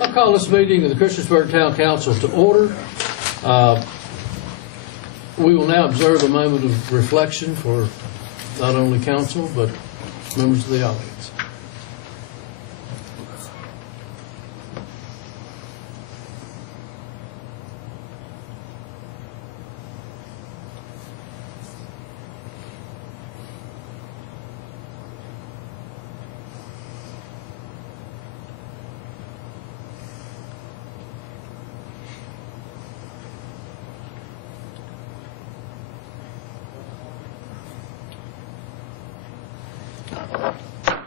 I call this meeting of the Christiansburg Town Council to order. We will now observe a moment of reflection for not only council, but members of the audience.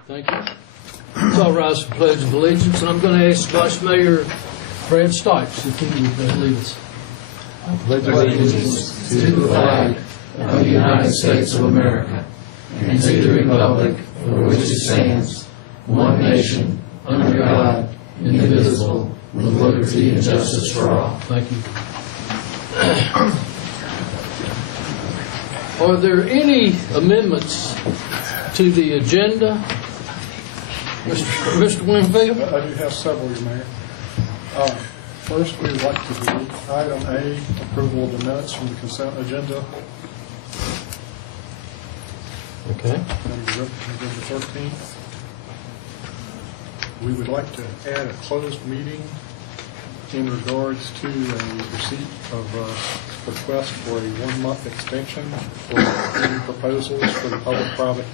Thank you. Let's all rise for Pledge of Allegiance, and I'm going to ask Vice Mayor Brad Stipes if he would lead us. Pledge allegiance to the flag of the United States of America and to the republic for which it stands, one nation, under God, indivisible, with liberty and justice for all. Thank you. Are there any amendments to the agenda? Mr. Wingfield? I do have several, Your Mayor. First, we would like to delete item A, approval of the minutes from the consent agenda. Okay. November 13th. We would like to add a closed meeting in regards to a receipt of a request for a 1-month extension for any proposals for the public-private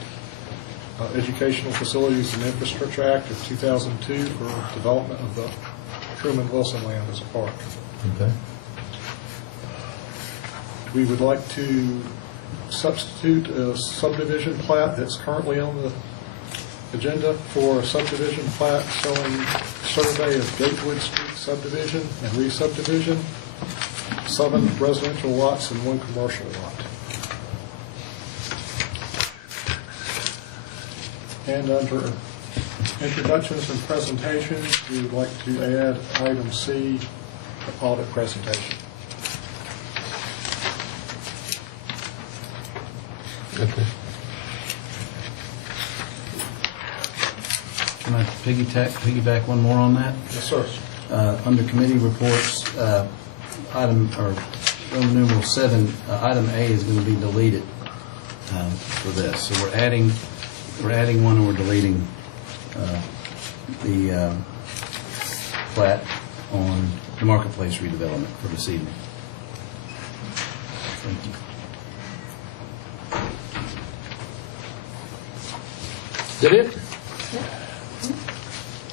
Educational Facilities and Infrastructure Act of 2002 for development of the Truman Wilson land as a park. Okay. We would like to substitute a subdivision plat that's currently on the agenda for a subdivision plat showing survey of Gatewood Street subdivision and re-subdivision, 7 residential lots and 1 commercial lot. And under introductions and presentations, we would like to add item C, the audit presentation. Okay. Can I piggyback one more on that? Yes, sir. Under committee reports, item or Roman numeral 7, item A is going to be deleted for this. So we're adding one and we're deleting the plat on the marketplace redevelopment for this evening. Thank you. Is that it?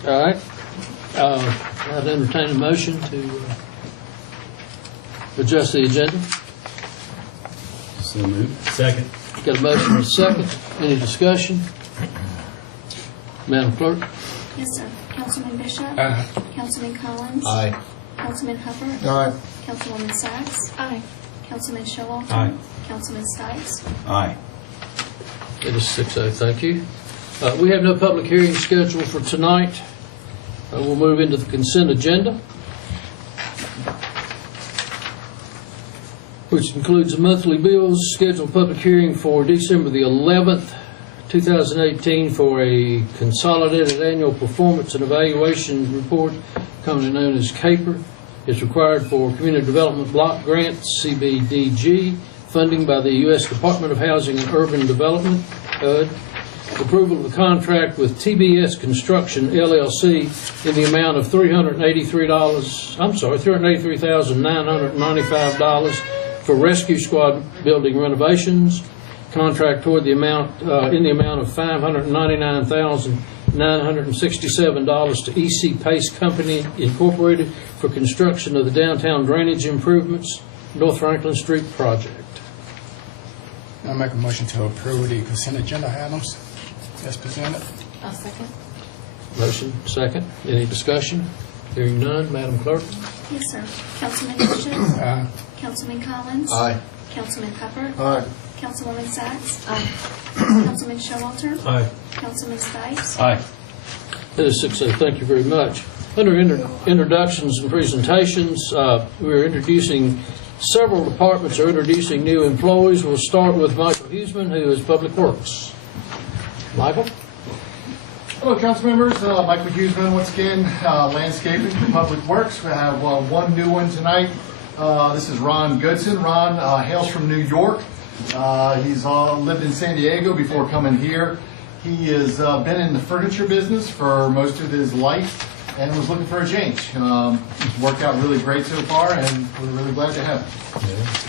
All right. I'd entertain a motion to adjust the agenda. So moved. Second. Got a motion and a second. Any discussion? Madam Clerk? Yes, sir. Councilman Bishop? Aye. Councilman Collins? Aye. Councilman Hubbard? Aye. Councilwoman Sachs? Aye. Councilman Showalter? Aye. Councilman Stipes? Aye. It is 6:00. Thank you. We have no public hearing scheduled for tonight. We'll move into the consent agenda, which includes the monthly bills. Scheduled public hearing for December the 11th, 2018 for a consolidated annual performance and evaluation report, commonly known as CAPER. It's required for Community Development Block Grants, CBDG, funding by the U.S. Department of Housing and Urban Development, HUD. Approval of the contract with TBS Construction, LLC, in the amount of $383,995 for rescue squad building renovations. Contract toward the amount in the amount of $599,967 to EC Pace Company Incorporated for construction of the downtown drainage improvements, North Franklin Street project. I'll make a motion to approve the consent agenda items as presented. I'll second. Motion second. Any discussion? Hearing none, Madam Clerk. Yes, sir. Councilman Bishop? Aye. Councilman Collins? Aye. Councilman Hubbard? Aye. Councilwoman Sachs? Aye. Councilman Showalter? Aye. Councilman Stipes? Aye. It is 6:00. Thank you very much. Under introductions and presentations, we're introducing several departments are introducing new employees. We'll start with Michael Huseman, who is Public Works. Michael? Hello, council members. Mike McHughesman once again, landscaping for Public Works. We have one new one tonight. This is Ron Goodson. Ron hails from New York. He's lived in San Diego before coming here. He has been in the furniture business for most of his life and was looking for a change. It's worked out really great so far, and we're really glad to have him.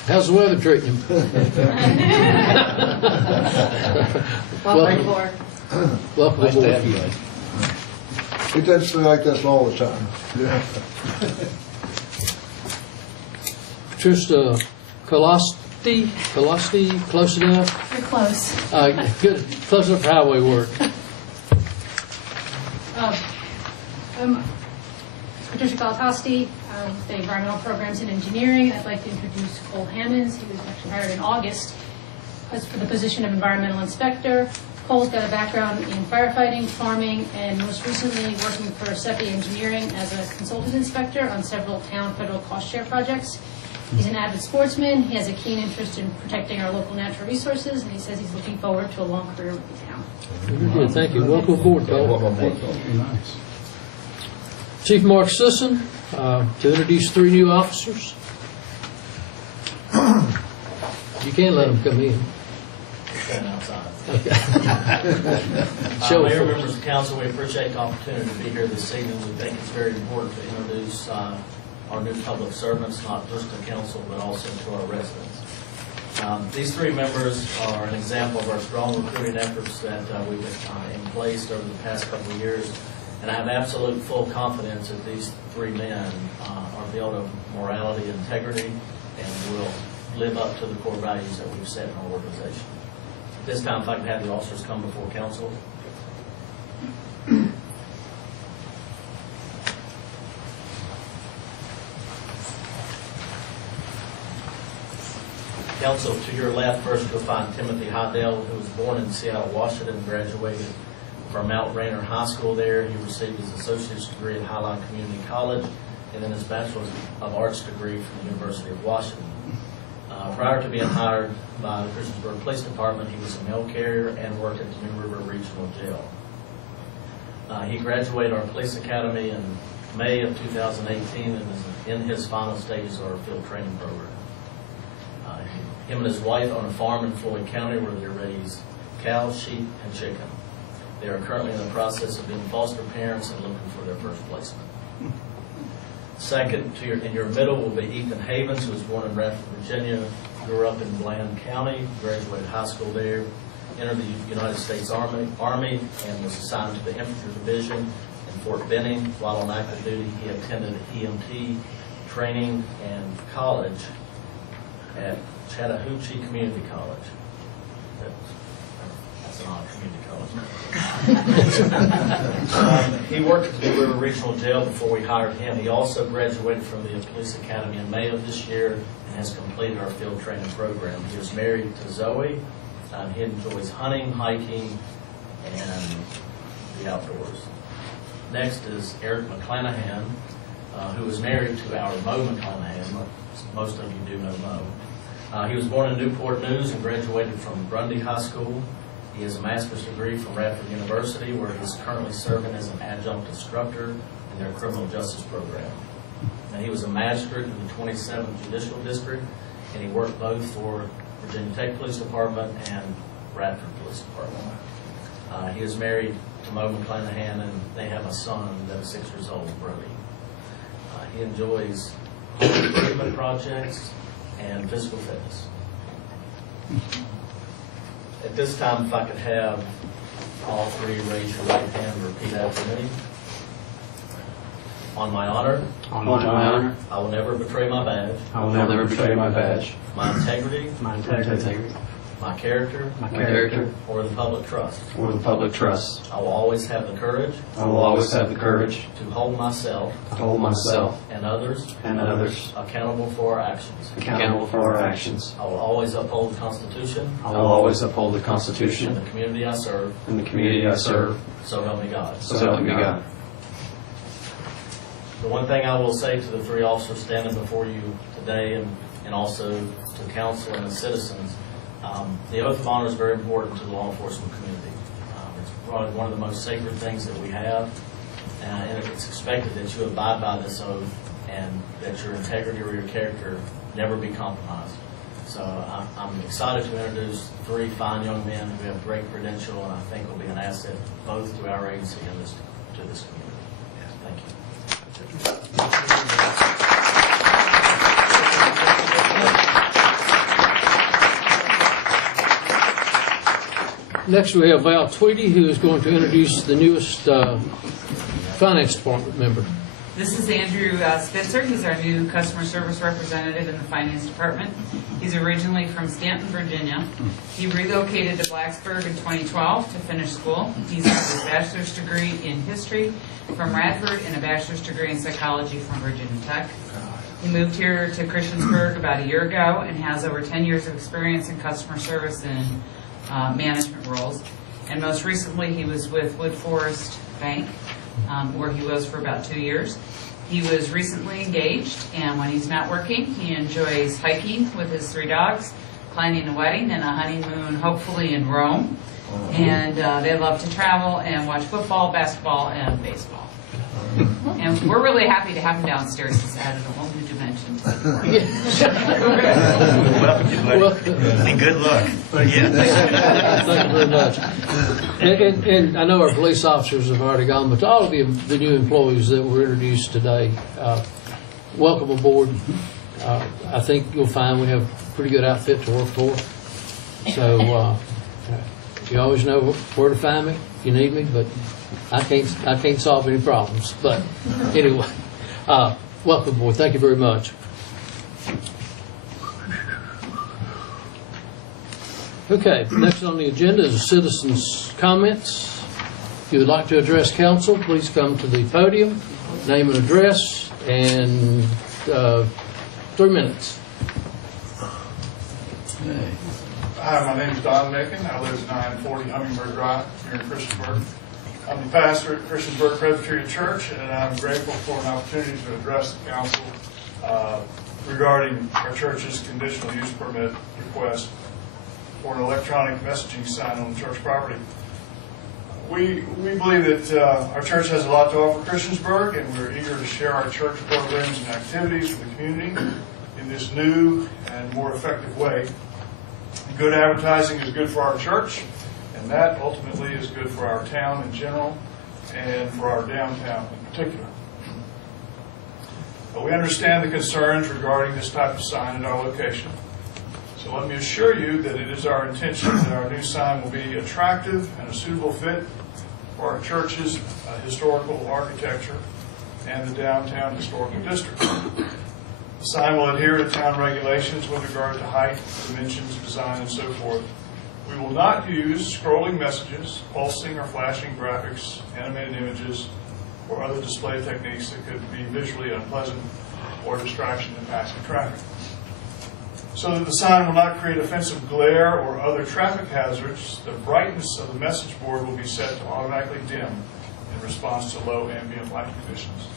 How's the weather treating him? Welcome aboard. Welcome Nice to aboard. have you guys. It tends to be like this all the time. Patricia Colosti, close enough? You're close. Good, close enough for highway work. I'm Patricia Galatosti, the Environmental Programs and Engineering. I'd like to introduce Cole Hammonds. He was actually hired in August for the position of Environmental Inspector. Cole's got a background in firefighting, farming, and most recently working for SEPI Engineering as a consultant inspector on several town federal cost share projects. He's an avid sportsman. He has a keen interest in protecting our local natural resources, and he says he's looking forward to a long career with the town. Very good, thank you. Welcome aboard, Cole. Nice. Chief Mark Sisson, to introduce 3 new officers. You can't let them come in. Stand outside. Show Mayor, them. members of council, we appreciate the opportunity to be here this evening. We think it's very important to introduce our new public servants, not just to council, but also to our residents. These 3 members are an example of our strong recruiting efforts that we've in place over the past couple of years. And I have absolute full confidence that these 3 men are built of morality, integrity, and will live up to the core values that we've set in our organization. This time, if I could have the officers come before council. Council, to your left, first you'll find Timothy Hydell, who was born in Seattle, Washington, graduated from Mount Rainier High School there. He received his associate's degree at Highline Community College and then his bachelor's of arts degree from the University of Washington. Prior to being hired by the Christiansburg Police Department, he was a mail carrier and worked at the New River Regional Jail. He graduated our police academy in May of 2018 and is in his final stages of our field training program. Him and his wife own a farm in Floyd County where they raise cows, sheep, and chicken. They are currently in the process of being foster parents and looking for their first placement. Second, in your middle will be Ethan Havens, who was born in Radford, Virginia, grew up in Bland County, graduated high school there, entered the United States Army, and was assigned to the Infantry Division in Fort Benning. While on active duty, he attended EMT training and college at Chattahoochee Community College. That's an odd community college. He worked at the New River Regional Jail before we hired him. He also graduated from the Police Academy in May of this year and has completed our field training program. He is married to Zoe. He enjoys hunting, hiking, and the outdoors. Next is Eric McClanahan, who is married to our Mo McClanahan. Most of you do know Mo. He was born in Newport News and graduated from Grundy High School. He has a master's degree from Radford University, where he is currently serving as an adjunct instructor in their criminal justice program. And he was a magistrate in the 27th Judicial District, and he worked both for Virginia Tech Police Department and Radford Police Department. He is married to Mo McClanahan, and they have a son that is 6 years old, Brody. He enjoys home improvement projects and physical fitness. At this time, if I could have all 3 raise your right hand and repeat after me. On my honor, On my honor, I will never betray my badge, I will never betray my badge, my integrity, my integrity, my character, my character, or the public trust. or the public trust. I will always have the courage I will always have the courage to hold myself to hold myself and others and others accountable for our actions. accountable for our actions. I will always uphold the Constitution I will always uphold the and Constitution the community I serve, and the community I serve, so help me God. so help me God. The one thing I will say to the 3 officers standing before you today and also to council and the citizens, the oath of honor is very important to the law enforcement community. It's probably one of the most sacred things that we have, and it's expected that you abide by this oath and that your integrity or your character never be compromised. So I'm excited to introduce 3 fine young men who have great credential, and I think will be an asset both to our agency and to this community. Thank you. Next, we have Val Tweedy, who is going to introduce the newest Finance Department member. This is Andrew Spitzer. He's our new customer service representative in the Finance Department. He's originally from Stanton, Virginia. He relocated to Blacksburg in 2012 to finish school. He's got his bachelor's degree in history from Radford and a bachelor's degree in psychology from Virginia Tech. He moved here to Christiansburg about a year ago and has over 10 years of experience in customer service and management roles. And most recently, he was with Wood Forest Bank, where he was for about 2 years. He was recently engaged, and when he's not working, he enjoys hiking with his 3 dogs, planning a wedding and a honeymoon, hopefully in Rome. And they love to travel and watch football, basketball, and baseball. And we're really happy to have him downstairs. He's added a whole new dimension to the Well, And good luck. thank you very much. And I know our police officers have already gone, but to all of the new employees that were introduced today, welcome aboard. I think you'll find we have a pretty good outfit to work for. So you always know where to find me if you need me, but I can't solve any problems. But anyway, welcome aboard. Thank you very much. Okay, next on the agenda is citizens' comments. If you would like to address council, please come to the podium, name and address, and 3 minutes. Hi, my name is Don Macon. I live at 940 Hummingbird Drive here in Christiansburg. I'm the pastor at Christiansburg Presbyterian Church, and I'm grateful for an opportunity to address the council regarding our church's conditional use permit request for an electronic messaging sign on the church property. We believe that our church has a lot to offer Christiansburg, and we're eager to share our church programs and activities with the community in this new and more effective way. Good advertising is good for our church, and that ultimately is good for our town in general and for our downtown in particular. But we understand the concerns regarding this type of sign at our location. So let me assure you that it is our intention that our new sign will be attractive and a suitable fit for our church's historical architecture and the downtown historical district. The sign will adhere to town regulations with regard to height, dimensions, design, and so forth. We will not use scrolling messages, pulsing or flashing graphics, animated images, or other display techniques that could be visually unpleasant or distraction in passing traffic. So that the sign will not create offensive glare or other traffic hazards, the brightness of the message board will be set to automatically dim in response to low ambient light conditions.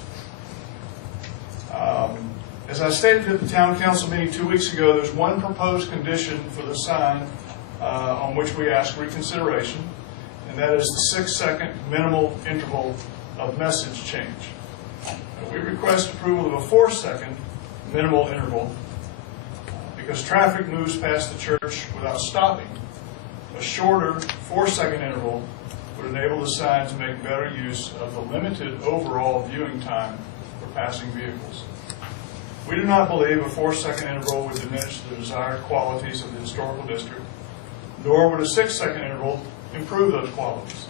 As I stated at the town council meeting 2 weeks ago, there's one proposed condition for the sign on which we ask reconsideration, and that is the 6-second minimal interval of message change. We request approval of a 4-second minimal interval because traffic moves past the church without stopping. A shorter 4-second interval would enable the sign to make better use of the limited overall viewing time for passing vehicles. We do not believe a 4-second interval would diminish the desired qualities of the historical district, nor would a 6-second interval improve those qualities.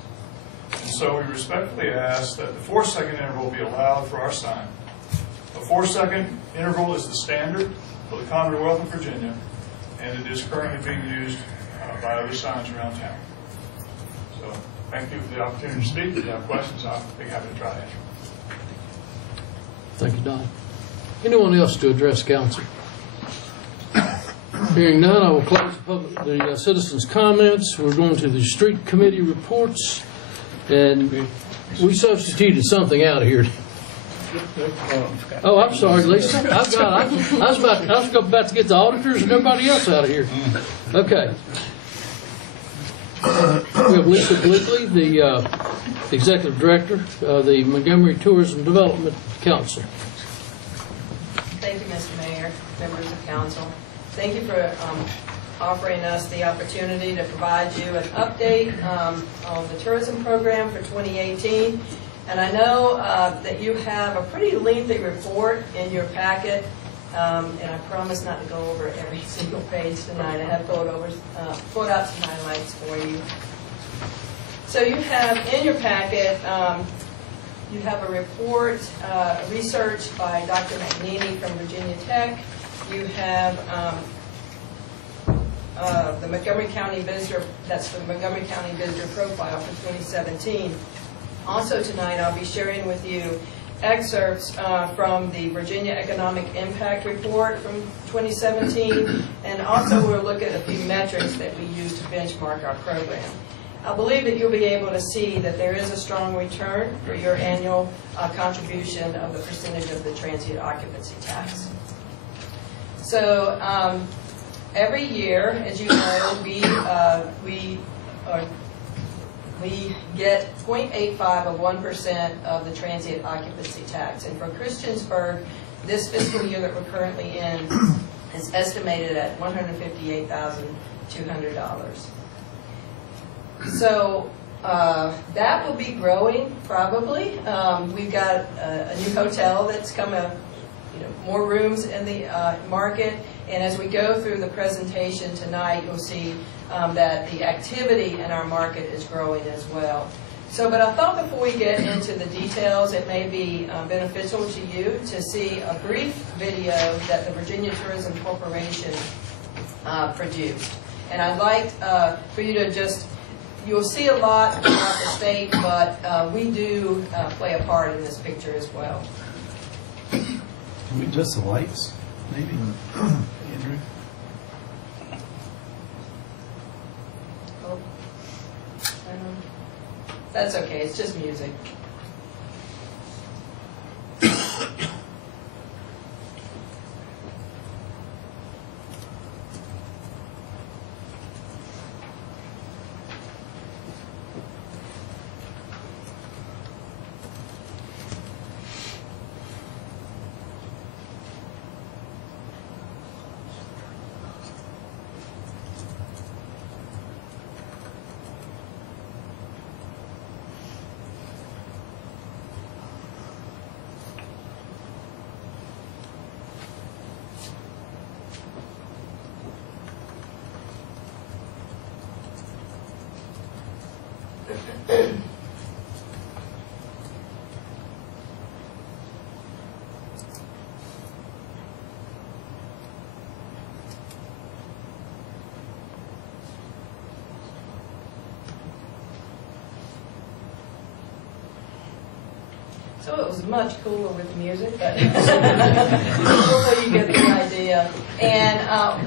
And so we respectfully ask that the 4-second interval be allowed for our sign. A 4-second interval is the standard for the Commonwealth of Virginia, and it is currently being used by other signs around town. So thank you for the opportunity to speak. If you have questions, I'll be happy to try to answer. Thank you, Don. Anyone else to address council? Hearing none, I will close the citizens' comments. We're going to the street committee reports, and we substituted something out of here. Oh, I'm sorry, Lisa. I was about to get the auditors and everybody else out of here. Okay. We have Lisa Blickley, the Executive Director of the Montgomery Tourism Development Council. Thank you, Mr. Mayor, members of council. Thank you for offering us the opportunity to provide you an update on the tourism program for 2018. And I know that you have a pretty lengthy report in your packet, and I promise not to go over every single page tonight. I have pulled out some highlights for you. So you have in your packet, you have a report, research by Dr. McNeely from Virginia Tech. You have the Montgomery County Visitor, that's the Montgomery County Visitor Profile for 2017. Also tonight, I'll be sharing with you excerpts from the Virginia Economic Impact Report from 2017, and also we'll look at a few metrics that we use to benchmark our program. I believe that you'll be able to see that there is a strong return for your annual contribution of the percentage of the transient occupancy tax. So every year, as you know, we get 0.85 of 1% of the transient occupancy tax. And for Christiansburg, this fiscal year that we're currently in is estimated at $158,200. So that will be growing probably. We've got a new hotel that's come up, more rooms in the market. And as we go through the presentation tonight, you'll see that the activity in our market is growing as well. So, but I thought before we get into the details, it may be beneficial to you to see a brief video that the Virginia Tourism Corporation produced. And I'd like for you to just, you'll see a lot throughout the state, but we do play a part in this picture as well. Can we adjust the lights, maybe? Andrew? Oh, that's okay, it's just music. So it was much cooler with the music, but hopefully you get the idea. And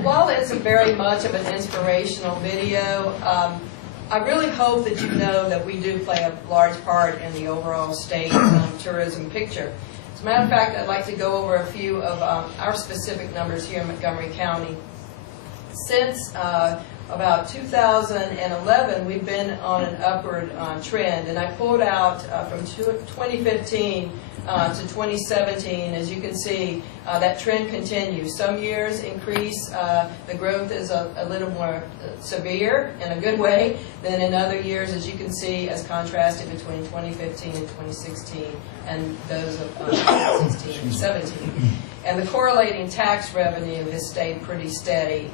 while it's very much of an inspirational video, I really hope that you know that we do play a large part in the overall state tourism picture. As a matter of fact, I'd like to go over a few of our specific numbers here in Montgomery County. Since about 2011, we've been on an upward trend, and I pulled out from 2015 to 2017. As you can see, that trend continues. Some years increase, the growth is a little more severe in a good way than in other years, as you can see, as contrasted between 2015 and 2016 and those of 2016 and 2017. And the correlating tax revenue has stayed pretty steady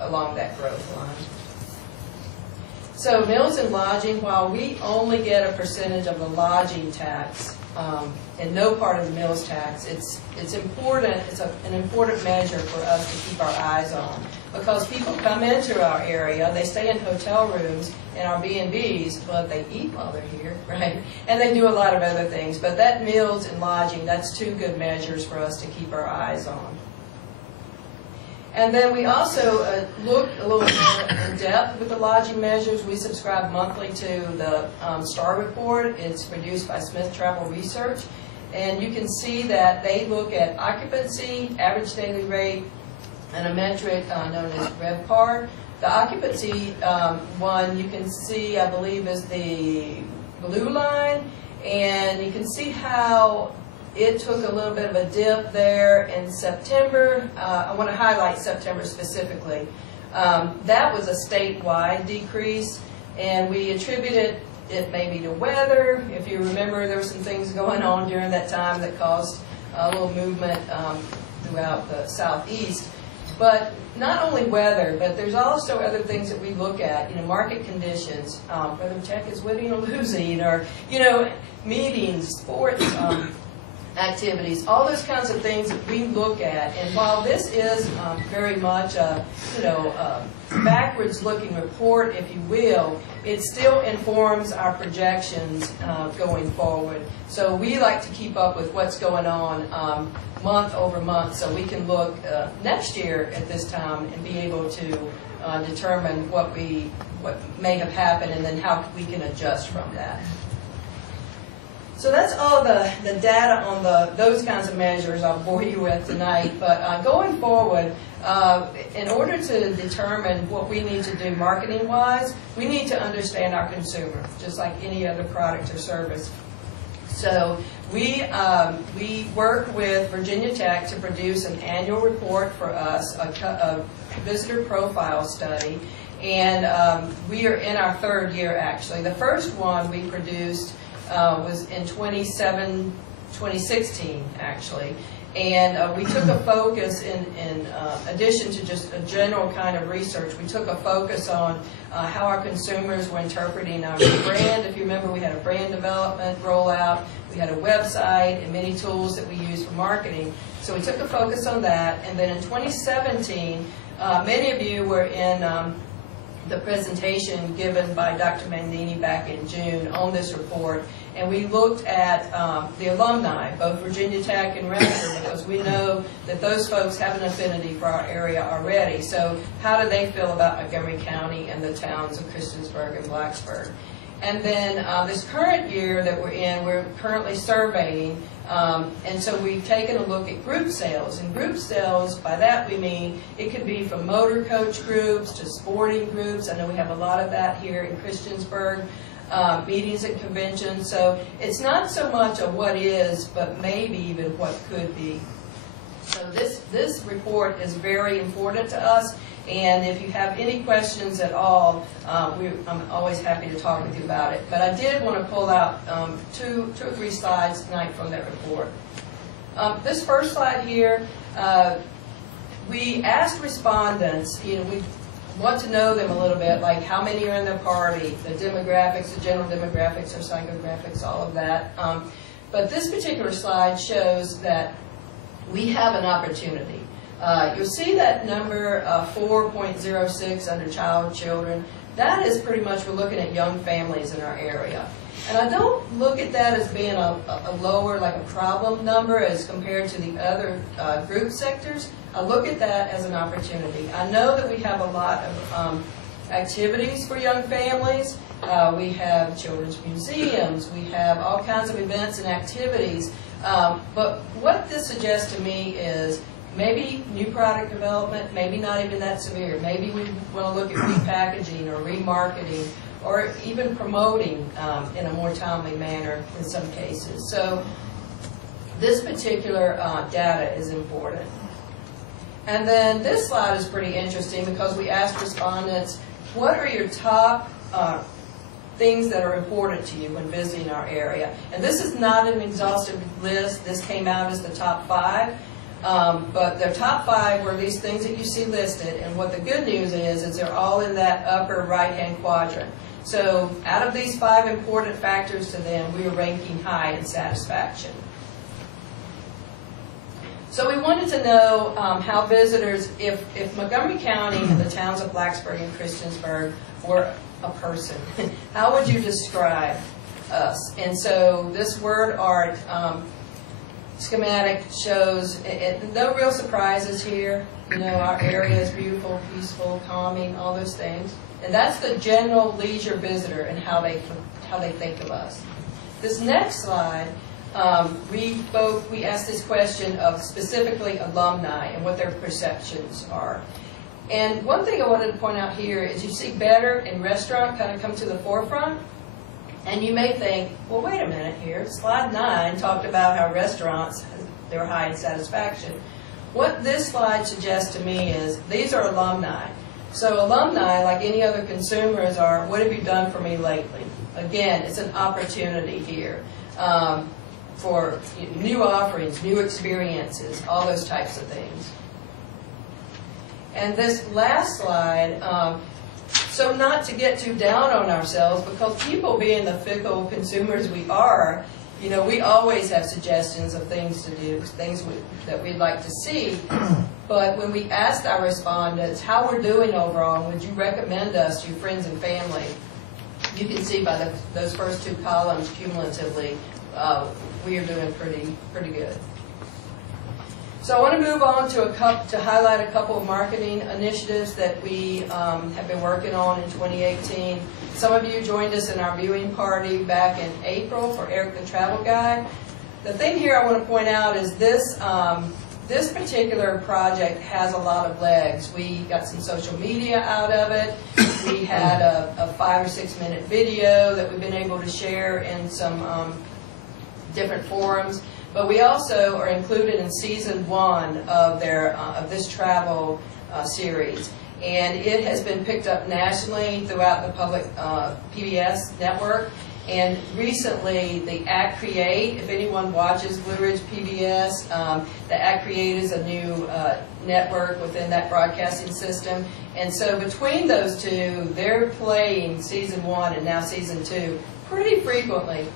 along that growth line. So meals and lodging, while we only get a percentage of the lodging tax and no part of the meals tax, it's important. It's an important measure for us to keep our eyes on, because people come into our area, they stay in hotel rooms and our B&Bs, but they eat while they're here, right? And they do a lot of other things. But that meals and lodging, that's two good measures for us to keep our eyes on. And then we also look a little more in depth with the lodging measures. We subscribe monthly to the STAR report. It's produced by Smith Travel Research. And you can see that they look at occupancy, average daily rate, and a metric known as RevPAR. The occupancy one, you can see, I believe, is the blue line, and you can see how it took a little bit of a dip there in September. I want to highlight September specifically. That was a statewide decrease, and we attributed it maybe to weather. If you remember, there were some things going on during that time that caused a little movement throughout the southeast. But not only weather, but there's also other things that we look at, market conditions, whether tech is winning or losing, or, meetings, sports activities, all those kinds of things that we look at. And while this is very much a, backwards-looking report, if you will, it still informs our projections going forward. So we like to keep up with what's going on month over month, so we can look next year at this time and be able to determine what may have happened and then how we can adjust from that. So that's all the data on those kinds of measures I'll bore you with tonight. But going forward, in order to determine what we need to do marketing-wise, we need to understand our consumer, just like any other product or service. So we work with Virginia Tech to produce an annual report for us, a visitor profile study, and we are in our third year, actually. The first one we produced was in 2016, actually. And we took a focus, in addition to just a general kind of research, we took a focus on how our consumers were interpreting our brand. If you remember, we had a brand development rollout, we had a website, and many tools that we use for marketing. So we took a focus on that. And then in 2017, many of you were in the presentation given by Dr. Mandini back in June on this report, and we looked at the alumni, both Virginia Tech and Rensselaer, because we know that those folks have an affinity for our area already. So how do they feel about Montgomery County and the towns of Christiansburg and Blacksburg? And then this current year that we're in, we're currently surveying, and so we've taken a look at group sales. And group sales, by that we mean it could be from motor coach groups to sporting groups. I know we have a lot of that here in Christiansburg, meetings and conventions. So it's not so much a what is, but maybe even what could be. So this report is very important to us. And if you have any questions at all, I'm always happy to talk with you about it. But I did want to pull out two or three slides tonight from that report. This first slide here, we asked respondents, we want to know them a little bit, like how many are in their party, the demographics, the general demographics or psychographics, all of that. But this particular slide shows that we have an opportunity. You'll see that number 4.06 under children. That is pretty much, we're looking at young families in our area. And I don't look at that as being a lower, like a problem number as compared to the other group sectors. I look at that as an opportunity. I know that we have a lot of activities for young families. We have children's museums. We have all kinds of events and activities. But what this suggests to me is maybe new product development, maybe not even that severe. Maybe we want to look at repackaging or remarketing or even promoting in a more timely manner in some cases. So this particular data is important. And then this slide is pretty interesting because we asked respondents, what are your top things that are important to you when visiting our area? And this is not an exhaustive list. This came out as the top 5. But their top 5 were these things that you see listed, and what the good news is they're all in that upper right-hand quadrant. So out of these 5 important factors to them, we are ranking high in satisfaction. So we wanted to know how visitors, if Montgomery County and the towns of Blacksburg and Christiansburg were a person, how would you describe us? And so this word art schematic shows, no real surprises here. Our area is beautiful, peaceful, calming, all those things. And that's the general leisure visitor and how they think of us. This next slide, we asked this question of specifically alumni and what their perceptions are. And one thing I wanted to point out here is you see better and restaurant kind of come to the forefront. And you may think, well, wait a minute here. Slide 9 talked about how restaurants, they're high in satisfaction. What this slide suggests to me is these are alumni. So alumni, like any other consumers, are, what have you done for me lately? Again, it's an opportunity here for new offerings, new experiences, all those types of things. And this last slide, so not to get too down on ourselves, because people being the fickle consumers we are, you know, we always have suggestions of things to do, things that we'd like to see. But when we asked our respondents how we're doing overall, would you recommend us to your friends and family, you can see by those first 2 columns cumulatively, we are doing pretty good. So I want to move on to highlight a couple of marketing initiatives that we have been working on in 2018. Some of you joined us in our viewing party back in April for Eric the Travel Guide. The thing here I want to point out is this particular project has a lot of legs. We got some social media out of it. We had a 5 or 6 minute video that we've been able to share in some different forums. But we also are included in season 1 of this travel series. And it has been picked up nationally throughout the public PBS network. And recently, the Act Create, if anyone watches Blue Ridge PBS, the Act Create is a new network within that broadcasting system. And so between those two, they're playing season 1 and now season 2 pretty frequently.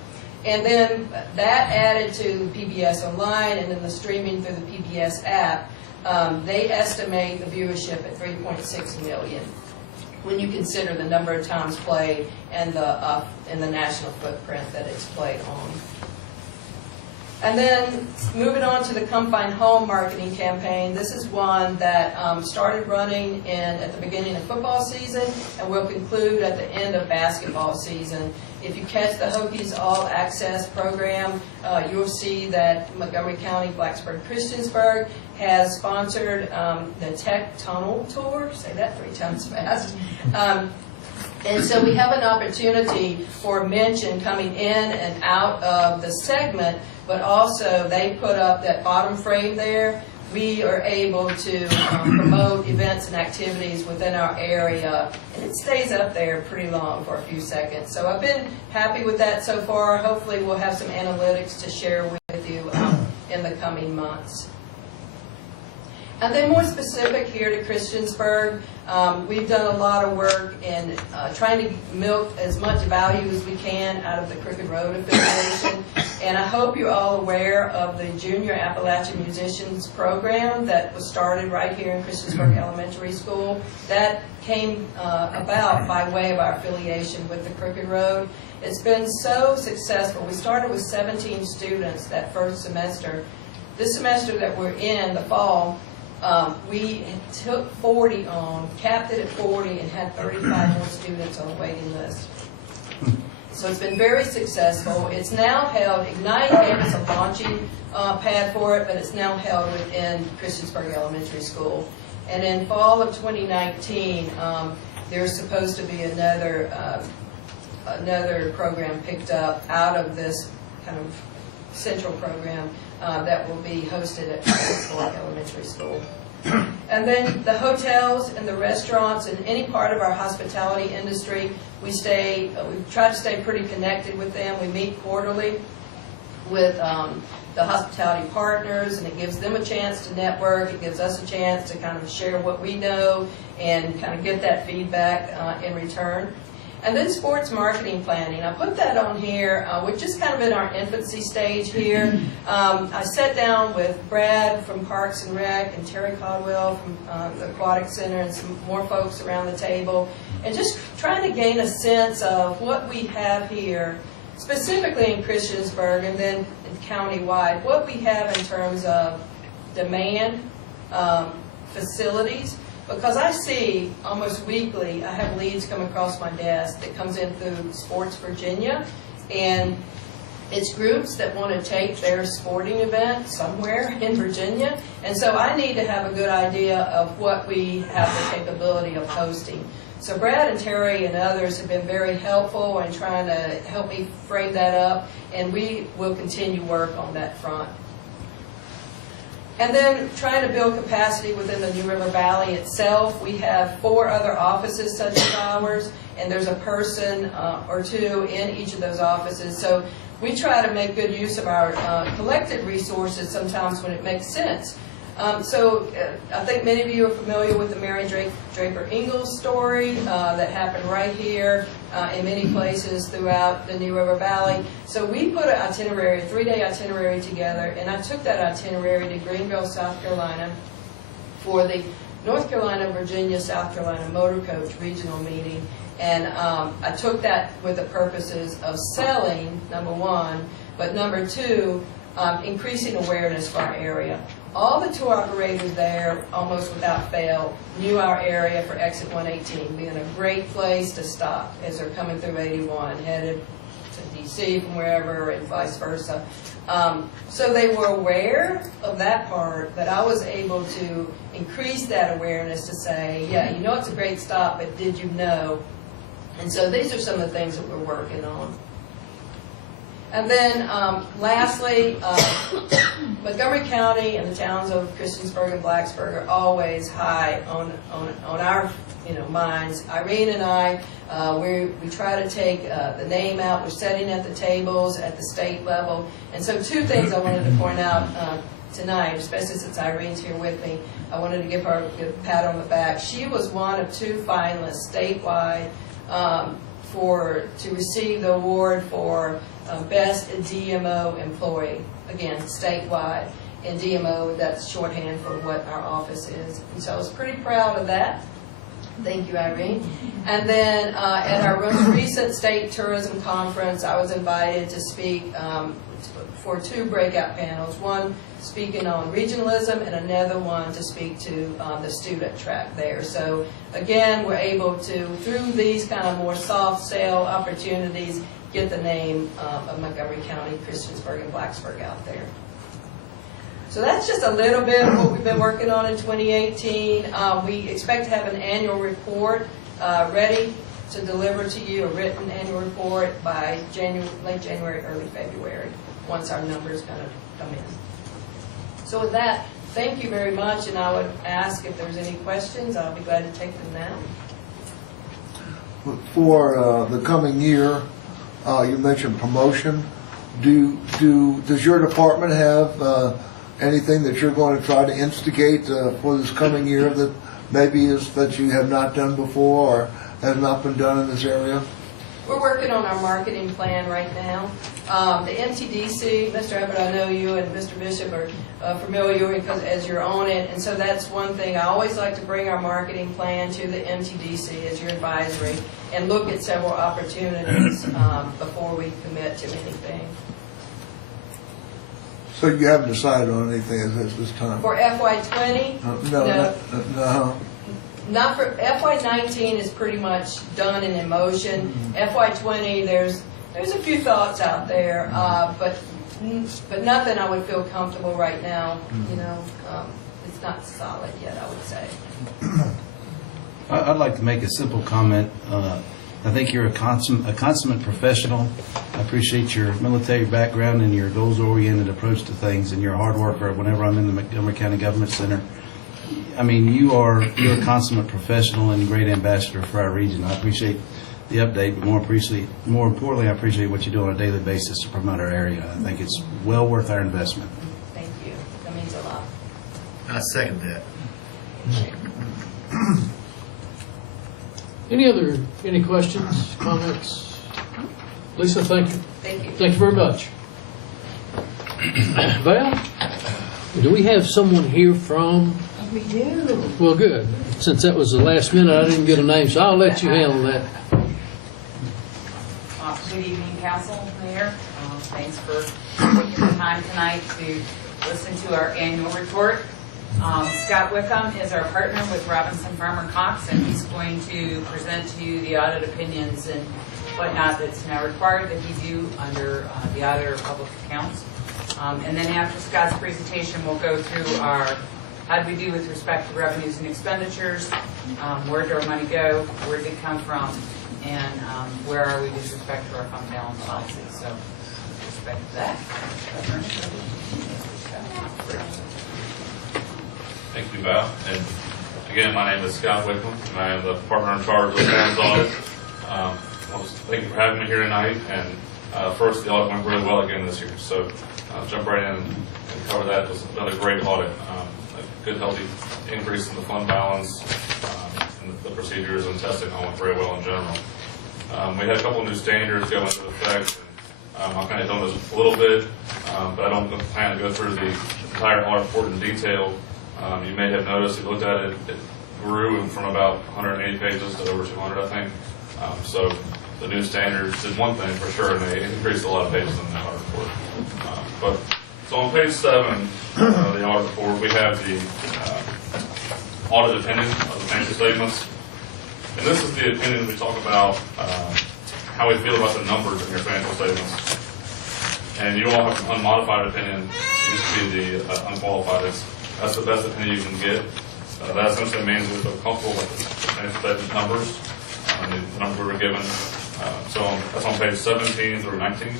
And then that added to PBS Online and then the streaming through the PBS app, they estimate the viewership at 3.6 million when you consider the number of times played and the national footprint that it's played on. And then moving on to the Come Find Home marketing campaign, this is one that started running at the beginning of football season and will conclude at the end of basketball season. If you catch the Hokies All Access program, you'll see that Montgomery County Blacksburg Christiansburg has sponsored the Tech Tunnel Tour. Say that 3 times fast. And so we have an opportunity for mention coming in and out of the segment, but also they put up that bottom frame there. We are able to promote events and activities within our area, and it stays up there pretty long for a few seconds. So I've been happy with that so far. Hopefully we'll have some analytics to share with you in the coming months. And then more specific here to Christiansburg, we've done a lot of work in trying to milk as much value as we can out of the Crooked Road affiliation. And I hope you're all aware of the Junior Appalachian Musicians program that was started right here in Christiansburg Elementary School. That came about by way of our affiliation with the Crooked Road. It's been so successful. We started with 17 students that first semester. This semester that we're in, the fall, we took 40 on, capped it at 40, and had 35 more students on the waiting list. So it's been very successful. It's now held, Ignite gave us a launching pad for it, but it's now held within Christiansburg Elementary School. And in fall of 2019, there's supposed to be another program picked up out of this kind of central program that will be hosted at Christiansburg Elementary School. And then the hotels and the restaurants and any part of our hospitality industry, we try to stay pretty connected with them. We meet quarterly with the hospitality partners, and it gives them a chance to network. It gives us a chance to kind of share what we know and kind of get that feedback in return. And then sports marketing planning. I put that on here. We're just kind of in our infancy stage here. I sat down with Brad from Parks and Rec and Terry Caldwell from the Aquatic Center and some more folks around the table, and just trying to gain a sense of what we have here, specifically in Christiansburg and then county-wide, what we have in terms of demand, facilities. Because I see almost weekly, I have leads come across my desk that comes in through Sports Virginia, and It's groups that want to take their sporting event somewhere in Virginia, and so I need to have a good idea of what we have the capability of hosting. So Brad and Terry and others have been very helpful in trying to help me frame that up, and we will continue work on that front. And then trying to build capacity within the New River Valley itself. We have 4 other offices such as ours, and there's a person or 2 in each of those offices. So we try to make good use of our collected resources sometimes when it makes sense. I think many of you are familiar with the Mary Draper Ingalls story that happened right here in many places throughout the New River Valley. So we put an itinerary, a 3-day itinerary together, and I took that itinerary to Greenville, South Carolina for the North Carolina, Virginia, South Carolina Motor Coach Regional Meeting. And I took that with the purposes of selling, number 1, but number 2, increasing awareness for our area. All the tour operators there, almost without fail, knew our area for exit 118, being a great place to stop as they're coming through 81, headed to DC from wherever and vice versa. So they were aware of that part, but I was able to increase that awareness to say, yeah, you know it's a great stop, but did you know? And so these are some of the things that we're working on. And then lastly, Montgomery County and the towns of Christiansburg and Blacksburg are always high on our minds. Irene and I, we try to take the name out. We're sitting at the tables at the state level. And so 2 things I wanted to point out tonight, especially since Irene's here with me. I wanted to give her a pat on the back. She was one of 2 finalists statewide to receive the award for Best DMO Employee, again, statewide. And DMO, that's shorthand for what our office is. And so I was pretty proud of that. Thank you, Irene. And then at our most recent state tourism conference, I was invited to speak for 2 breakout panels, one speaking on regionalism and another one to speak to the student track there. So again, we're able to, through these kind of more soft sell opportunities, get the name of Montgomery County, Christiansburg, and Blacksburg out there. So that's just a little bit of what we've been working on in 2018. We expect to have an annual report ready to deliver to you, a written annual report by late January, early February, once our numbers kind of come in. So with that, thank you very much, and I would ask if there's any questions. I'll be glad to take them now. For the coming year, you mentioned promotion. Does your department have anything that you're going to try to instigate for this coming year that maybe that you have not done before or has not been done in this area? We're working on our marketing plan right now. The MTDC, Mr. Everett, I know you and Mr. Bishop are familiar because as you're on it, and so that's one thing. I always like to bring our marketing plan to the MTDC as your advisory and look at several opportunities before we commit to anything. So you haven't decided on anything at this time? For FY20? No. Not for FY19 is pretty much done and in motion. FY20, there's a few thoughts out there, but nothing I would feel comfortable right now. It's not solid yet, I would say. I'd like to make a simple comment. I think you're a consummate professional. I appreciate your military background and your goals-oriented approach to things and your hard worker whenever I'm in the Montgomery County Government Center. I mean, you're a consummate professional and a great ambassador for our region. I appreciate the update, but more importantly, I appreciate what you do on a daily basis to promote our area. I think it's well worth our investment. Thank you. That means a lot. I second that. Any questions, comments? Lisa, thank you. Thank you. Thank you very much. Val, do we have someone here from? We do. Well, good. Since that was the last minute, I didn't get a name, so I'll let you handle that. Good evening, Council, Mayor. Thanks for taking the time tonight to listen to our annual report. Scott Wickham is our partner with Robinson Farmer Cox, and he's going to present to you the audit opinions and whatnot that's now required that he do under the Auditor of Public Accounts. And then after Scott's presentation, we'll go through our how did we do with respect to revenues and expenditures, where did our money go, where did it come from, and where are we with respect to our fund balance policy. So with respect to that, thank you, Val. And again, my name is Scott Wickham, and I am the partner in charge of the Sam's audit. Thank you for having me here tonight. And first, the audit went really well again this year. So I'll jump right in and cover that. It was another great audit. A good, healthy increase in the fund balance, and the procedures and testing all went very well in general. We had a couple of new standards go into effect. I'll kind of go into this a little bit, but I don't plan to go through the entire audit report in detail. You may have noticed, if you looked at it, it grew from about 180 pages to over 200, I think. So the new standards did one thing for sure, and they increased a lot of pages in that audit report. So on page 7 of the audit report, we have the audit opinion of the financial statements. And this is the opinion we talk about how we feel about the numbers in your financial statements. And you all have an unmodified opinion. It used to be the unqualified. That's the best opinion you can get. That essentially means we feel comfortable with the financial statement numbers, the numbers we were given. So that's on page 17 through 19.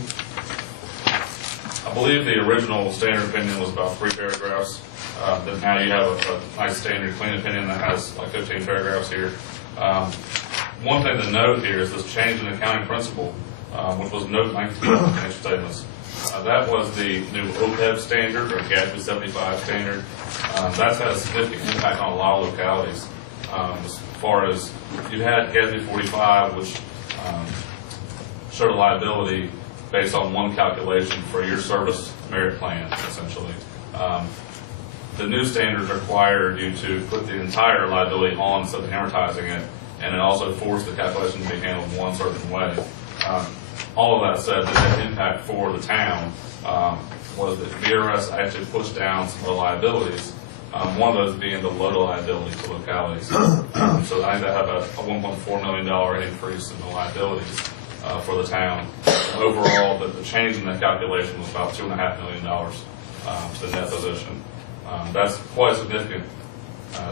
I believe the original standard opinion was about 3 paragraphs. But now you have a nice standard clean opinion that has like 15 paragraphs here. One thing to note here is this change in accounting principle, which was note 19 of the financial statements. That was the new OPEB standard, or GASB 75 standard. That's had a significant impact on a lot of localities. As far as you had GASB 45, which showed a liability based on one calculation for your service merit plan, essentially. The new standards require you to put the entire liability on instead of amortizing it, and it also forced the calculation to be handled one certain way. All of that said, the net impact for the town was that VRS actually pushed down some of the liabilities, one of those being the local liability to localities. So I think that had a $1.4 million increase in the liabilities for the town. Overall, the change in the calculation was about $2.5 million to the net position. That's quite a significant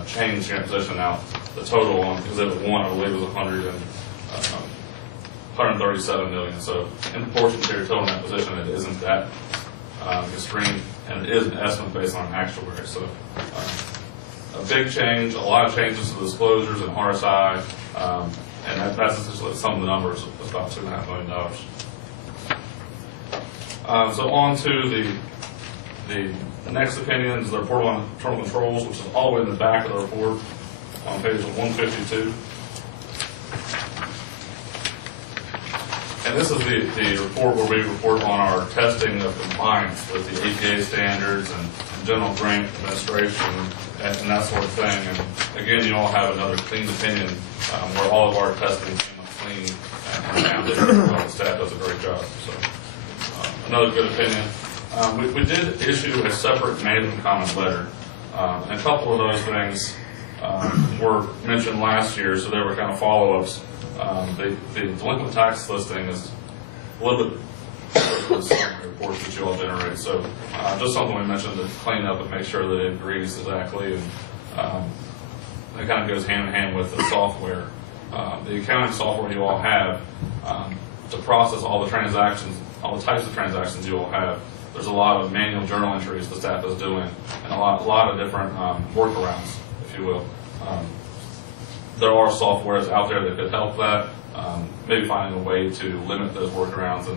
change in your position. Now, the total on Exhibit 1, I believe, was 137 million. So, in proportion to your total net position, it isn't that extreme, and it is an estimate based on an actuary. So, a big change, a lot of changes to disclosures and RSI, and that's essentially some of the numbers. It's about $2.5 million. So, on to the next opinions, the report on internal controls, which is all the way in the back of the report on page 152. And this is the report where we report on our testing of compliance with the APA standards and general grant administration and that sort of thing. And again, you all have another clean opinion where all of our testing came up clean and found that the staff does a great job. So another good opinion. We did issue a separate management comment letter. And a couple of those things were mentioned last year, so they were kind of follow-ups. The delinquent tax listing is a little bit different than the reports that you all generate. So just something we mentioned to clean up and make sure that it agrees exactly. And it kind of goes hand in hand with the software. The accounting software you all have to process all the transactions, all the types of transactions you all have. There's a lot of manual journal entries the staff is doing, and a lot of different workarounds, if you will. There are softwares out there that could help that, maybe finding a way to limit those workarounds,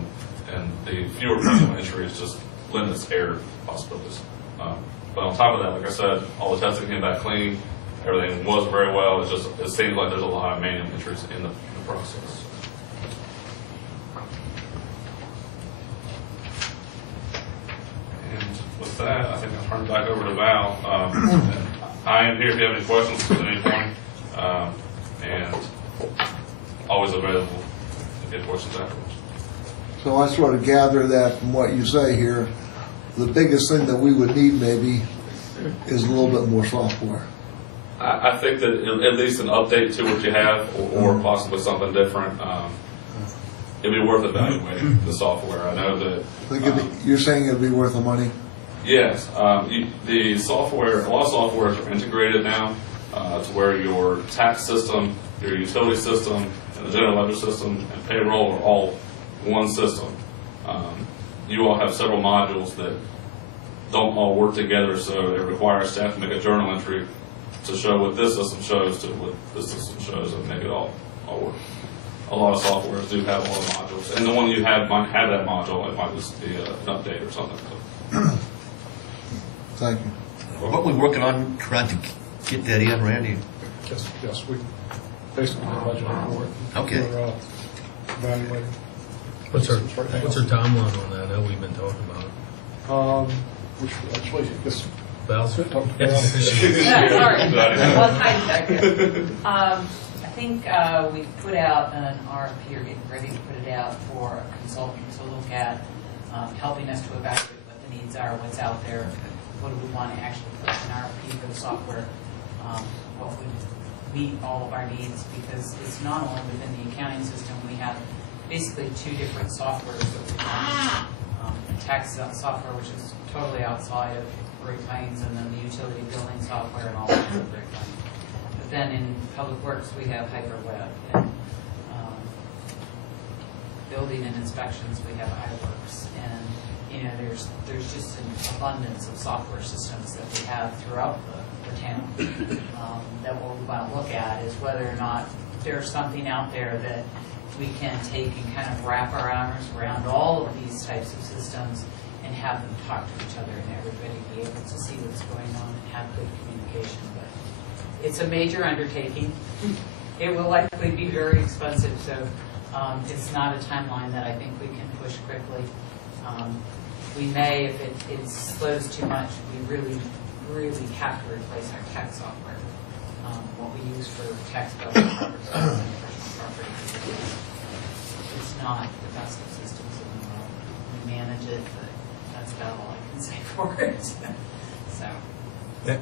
and the fewer manual entries just limits error possibilities. But on top of that, like I said, all the testing came back clean. Everything was very well. It seems like there's a lot of manual entries in the process. With that, I think I'll turn it back over to Val. I am here if you have any questions at any point, and always available if you have questions afterwards. So I sort of gather that from what you say here, the biggest thing that we would need maybe is a little bit more software? I think that at least an update to what you have, or possibly something different, it'd be worth evaluating the software. I know that. You're saying it'd be worth the money? Yes, the software, a lot of softwares are integrated now to where your tax system, your utility system, and the general ledger system, and payroll are all one system. You all have several modules that don't all work together, so it requires staff to make a journal entry to show what this system shows to what this system shows and make it all work. A lot of softwares do have all the modules, and the one you have might have that module. It might just be an update or something. Thank you. What are we working on trying to get that in, Randy? Yes, we, based on the budget report. Okay. We're evaluating. What's our timeline on that? I know we've been talking about it. Which actually, this. Bowser? Sorry, one tiny second. I think we put out an RFP, or getting ready to put it out for a consultant to look at helping us to evaluate what the needs are, what's out there, what do we want to actually put in RFP for the software, what would meet all of our needs, because it's not only within the accounting system, we have basically two different softwares that we have. The tax software, which is totally outside of Great Plains, and then the utility billing software and all that of Great Plains. But then in Public Works, we have HyperWeb, and building and inspections, we have iWorks, and there's just an abundance of software systems that we have throughout the town. That what we want to look at is whether or not there's something out there that we can take and kind of wrap our arms around all of these types of systems and have them talk to each other and everybody be able to see what's going on and have good communication. But it's a major undertaking. It will likely be very expensive, so it's not a timeline that I think we can push quickly. We may, if it slows too much, we really have to replace our tax software, what we use for tax billing purposes. It's not the best of systems in the world. We manage it, but that's about all I can say for it. So.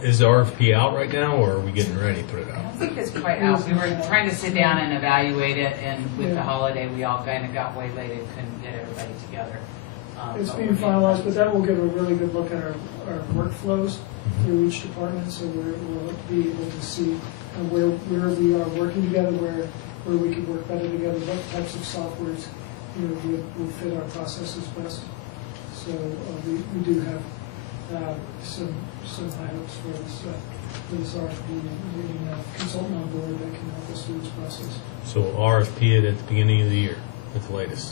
Is the RFP out right now, or are we getting ready to put it I out? don't think it's quite out. We were trying to sit down and evaluate it, and with the holiday, we all kind of got waylaid and couldn't get everybody together. It's being finalized, but that will give a really good look at our workflows through each department, so we'll be able to see where we are working together, where we could work better together, what types of softwares would fit our processes best. So we do have some high hopes for this RFP, and getting a consultant on board that can help us through this process. So RFP it at the beginning of the year, at the latest,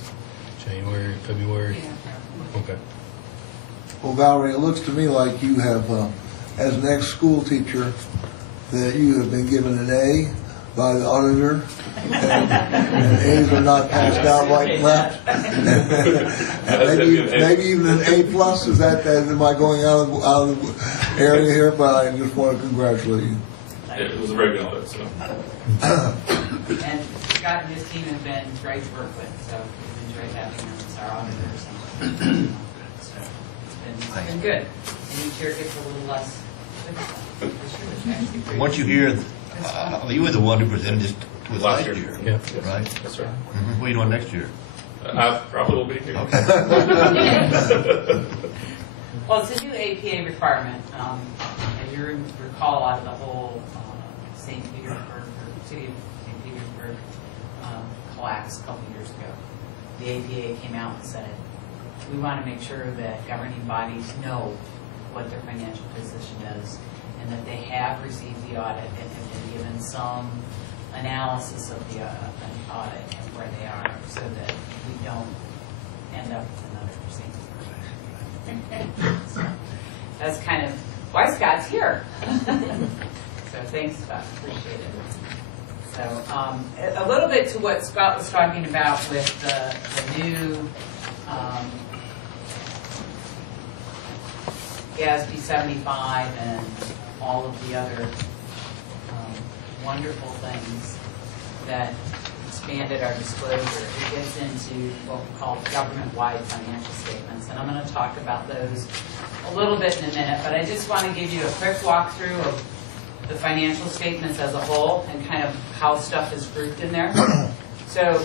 January, February. Okay. Well, Valerie, it looks to me like you have, as an ex-school teacher, that you have been given an A by the auditor, and A's are not passed out right and left. maybe even an A plus. Is that am I going out of the area here? But I just want to congratulate you. It was a very good audit, so. And Scott and his team have been great to work with, so we've enjoyed having them as our auditors. So it's been good. And each year gets a little less. Once you hear, you were the one who presented this to us last year, Yeah. right? That's right. What are you doing next year? I probably will be here. Well, it's a new APA requirement. As you recall, out of the whole St. Petersburg, or city of St. Petersburg collapse a couple years ago, the APA came out and said, we want to make sure that governing bodies know what their financial position is, and that they have received the audit and have been given some analysis of the audit and where they are, so that we don't end up with another St. So that's kind of why Scott's here. So thanks, Scott. Appreciate it. So a little bit to what Scott was talking about with the new GASB 75 and all of the other wonderful things that expanded our disclosure. It gets into what we call government-wide financial statements, and I'm going to talk about those a little bit in a minute, but I just want to give you a quick walkthrough of the financial statements as a whole and kind of how stuff is grouped in there. So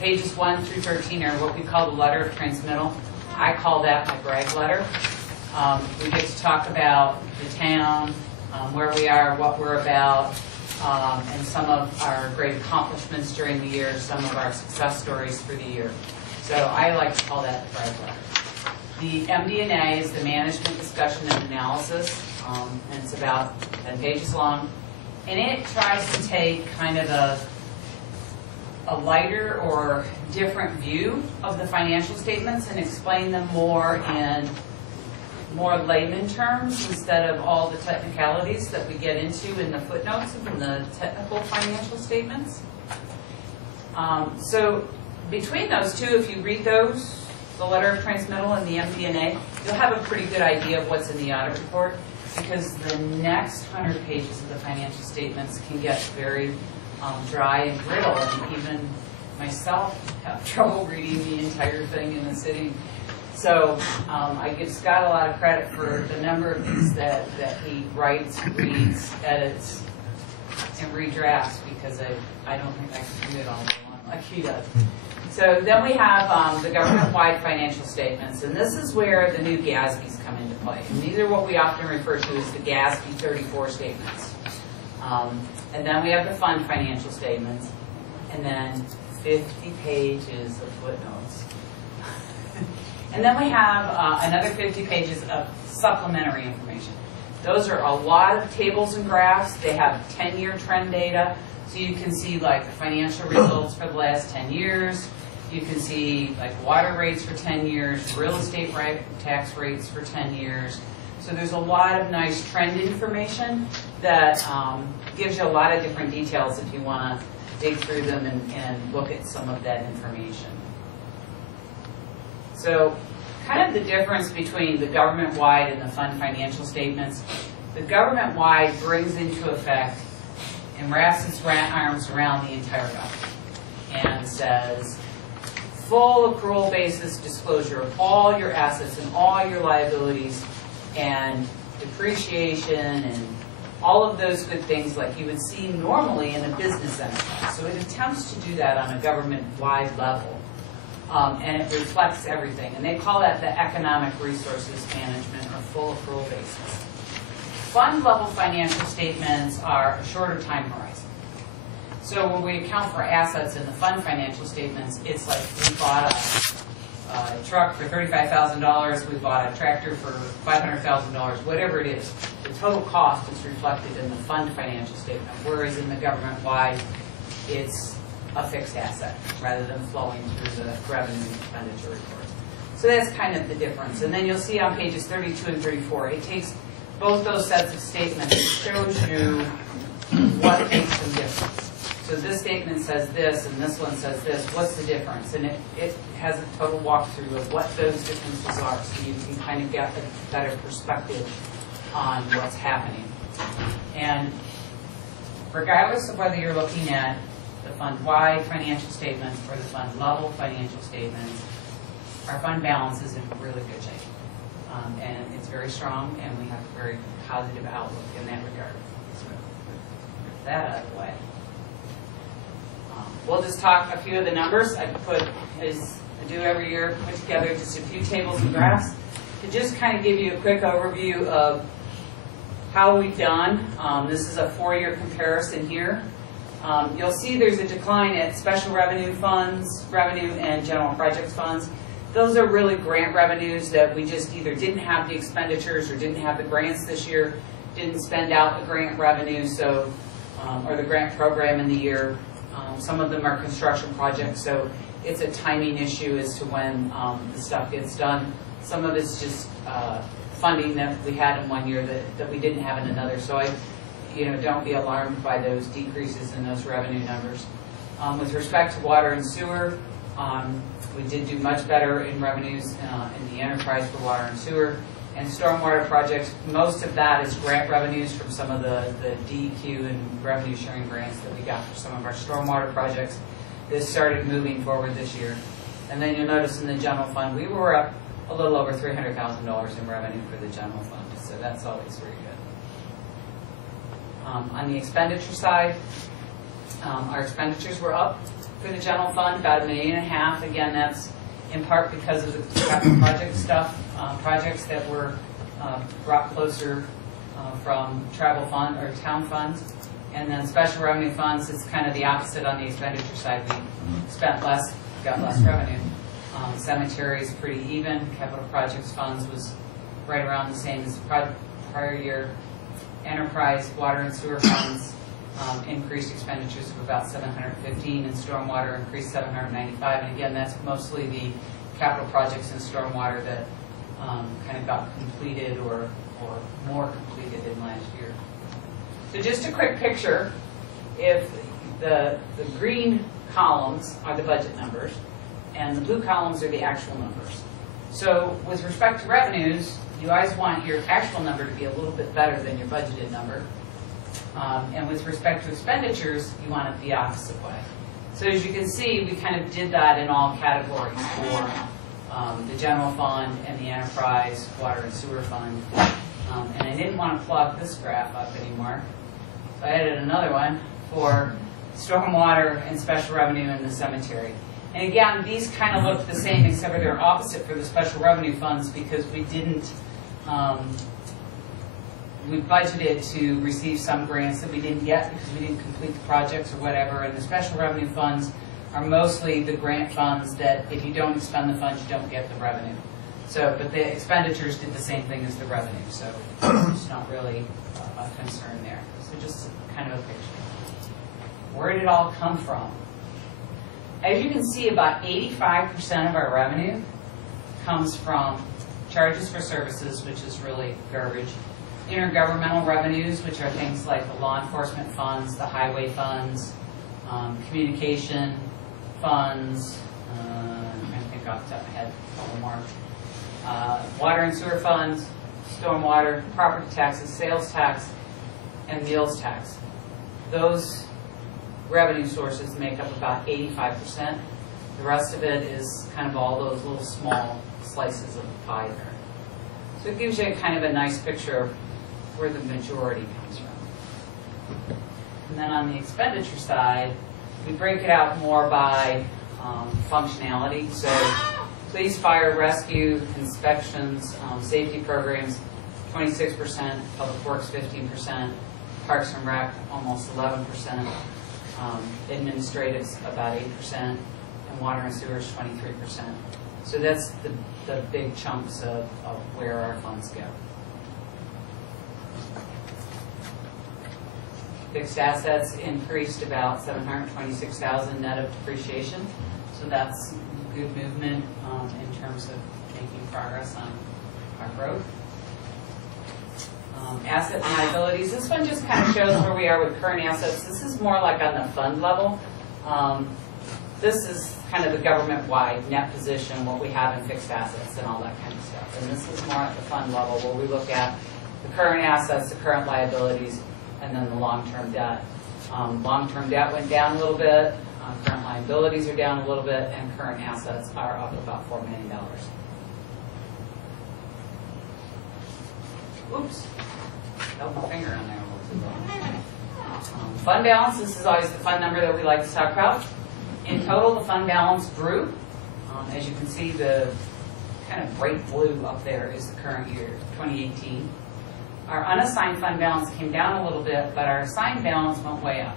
pages 1 through 13 are what we call the letter of transmittal. I call that my brag letter. We get to talk about the town, where we are, what we're about, and some of our great accomplishments during the year, some of our success stories for the year. So I like to call that the brag letter. The MD&A is the management discussion and analysis, and it's about 10 pages long. And it tries to take kind of a lighter or different view of the financial statements and explain them more in more layman terms instead of all the technicalities that we get into in the footnotes and the technical financial statements. So between those two, if you read those, the letter of transmittal and the MD&A, you'll have a pretty good idea of what's in the audit report, because the next 100 pages of the financial statements can get very dry and brittle, and even myself have trouble reading the entire thing in a sitting. So I give Scott a lot of credit for the number of these that he writes, reads, edits, and redrafts, because I don't think I can do it all day long like he does. So then we have the government-wide financial statements, and this is where the new GASBs come into play. And these are what we often refer to as the GASB 34 statements. And then we have the fund financial statements, and then 50 pages of footnotes. And then we have another 50 pages of supplementary information. Those are a lot of tables and graphs. They have 10-year trend data, so you can see like the financial results for the last 10 years. You can see like water rates for 10 years, real estate tax rates for 10 years. So there's a lot of nice trend information that gives you a lot of different details if you want to dig through them and look at some of that information. So kind of the difference between the government-wide and the fund financial statements. The government-wide brings into effect and wraps its arms around the entire government and says, full accrual basis disclosure of all your assets and all your liabilities and depreciation and all of those good things like you would see normally in a business enterprise. So it attempts to do that on a government-wide level. And it reflects everything. And they call that the economic resources management or full accrual basis. Fund level financial statements are a shorter time horizon. So when we account for assets in the fund financial statements, it's like we bought a truck for $35,000, we bought a tractor for $500,000, whatever it is. The total cost is reflected in the fund financial statement, whereas in the government-wide, it's a fixed asset rather than flowing through the revenue and expenditure report. So that's kind of the difference. And then you'll see on pages 32 and 34, it takes both those sets of statements and shows you what makes them different. So this statement says this and this one says this. What's the difference? And it has a total walkthrough of what those differences are, so you can kind of get a better perspective on what's happening. And regardless of whether you're looking at the fund-wide financial statements or the fund-level financial statements, our fund balance is in really good shape. And it's very strong, and we have a very positive outlook in that regard. So with that out of the way, we'll just talk a few of the numbers. I put, as I do every year, put together just a few tables and graphs to just kind of give you a quick overview of how we've done. This is a 4-year comparison here. You'll see there's a decline at special revenue funds, revenue, and general projects funds. Those are really grant revenues that we just either didn't have the expenditures or didn't have the grants this year, didn't spend out the grant revenue, so or the grant program in the year. Some of them are construction projects, so it's a timing issue as to when the stuff gets done. Some of it's just funding that we had in one year that we didn't have in another. So don't be alarmed by those decreases in those revenue numbers. With respect to water and sewer, we did do much better in revenues in the enterprise for water and sewer. And stormwater projects, most of that is grant revenues from some of the DEQ and revenue sharing grants that we got for some of our stormwater projects. This started moving forward this year. And then you'll notice in the general fund, we were up a little over $300,000 in revenue for the general fund, so that's always very good. On the expenditure side, our expenditures were up for the general fund, about $1.5 million. Again, that's in part because of the capital project stuff, projects that were brought closer from travel fund or town funds. And then special revenue funds, it's kind of the opposite on the expenditure side. We spent less, got less revenue. Cemetery is pretty even. Capital projects funds was right around the same as the prior year. Enterprise, water and sewer funds increased expenditures of about $715, and stormwater increased $795. And again, that's mostly the capital projects in stormwater that kind of got completed or more completed in last year. So just a quick picture, if the green columns are the budget numbers, and the blue columns are the actual numbers. So with respect to revenues, you always want your actual number to be a little bit better than your budgeted number. And with respect to expenditures, you want it the opposite way. So as you can see, we kind of did that in all categories for the general fund and the enterprise, water and sewer fund. And I didn't want to plug this graph up anymore. So I added another one for stormwater and special revenue in the cemetery. And again, these kind of look the same, except for they're opposite for the special revenue funds because we didn't, we budgeted to receive some grants that we didn't get because we didn't complete the projects or whatever. And the special revenue funds are mostly the grant funds that if you don't expend the funds, you don't get the revenue. So, but the expenditures did the same thing as the revenue, so it's not really a concern there. So just kind of a picture. Where did it all come from? As you can see, about 85% of our revenue comes from charges for services, which is really garbage, intergovernmental revenues, which are things like the law enforcement funds, the highway funds, communication funds, I'm trying to think off the top of my head, a couple more. Water and sewer funds, stormwater, property taxes, sales tax, and meals tax. Those revenue sources make up about 85%. The rest of it is kind of all those little small slices of the pie there. So it gives you kind of a nice picture of where the majority comes from. And then on the expenditure side, we break it out more by functionality. So police, fire, rescue, inspections, safety programs, 26%, public works 15%, parks and rec almost 11%, administratives about 8%, and water and sewers 23%. So that's the big chunks of where our funds go. Fixed assets increased about $726,000 net of depreciation. So that's good movement in terms of making progress on our growth. Asset and liabilities. This one just kind of shows where we are with current assets. This is more like on the fund level. This is kind of the government-wide net position, what we have in fixed assets and all that kind of stuff. And this is more at the fund level where we look at the current assets, the current liabilities, and then the long-term debt. Long-term debt went down a little bit. Current liabilities are down a little bit, and current assets are up about $4 million. Oops. Held my finger on there. Fund balance, this is always the fund number that we like to talk about. In total, the fund balance grew. As you can see, the kind of bright blue up there is the current year, 2018. Our unassigned fund balance came down a little bit, but our assigned balance went way up.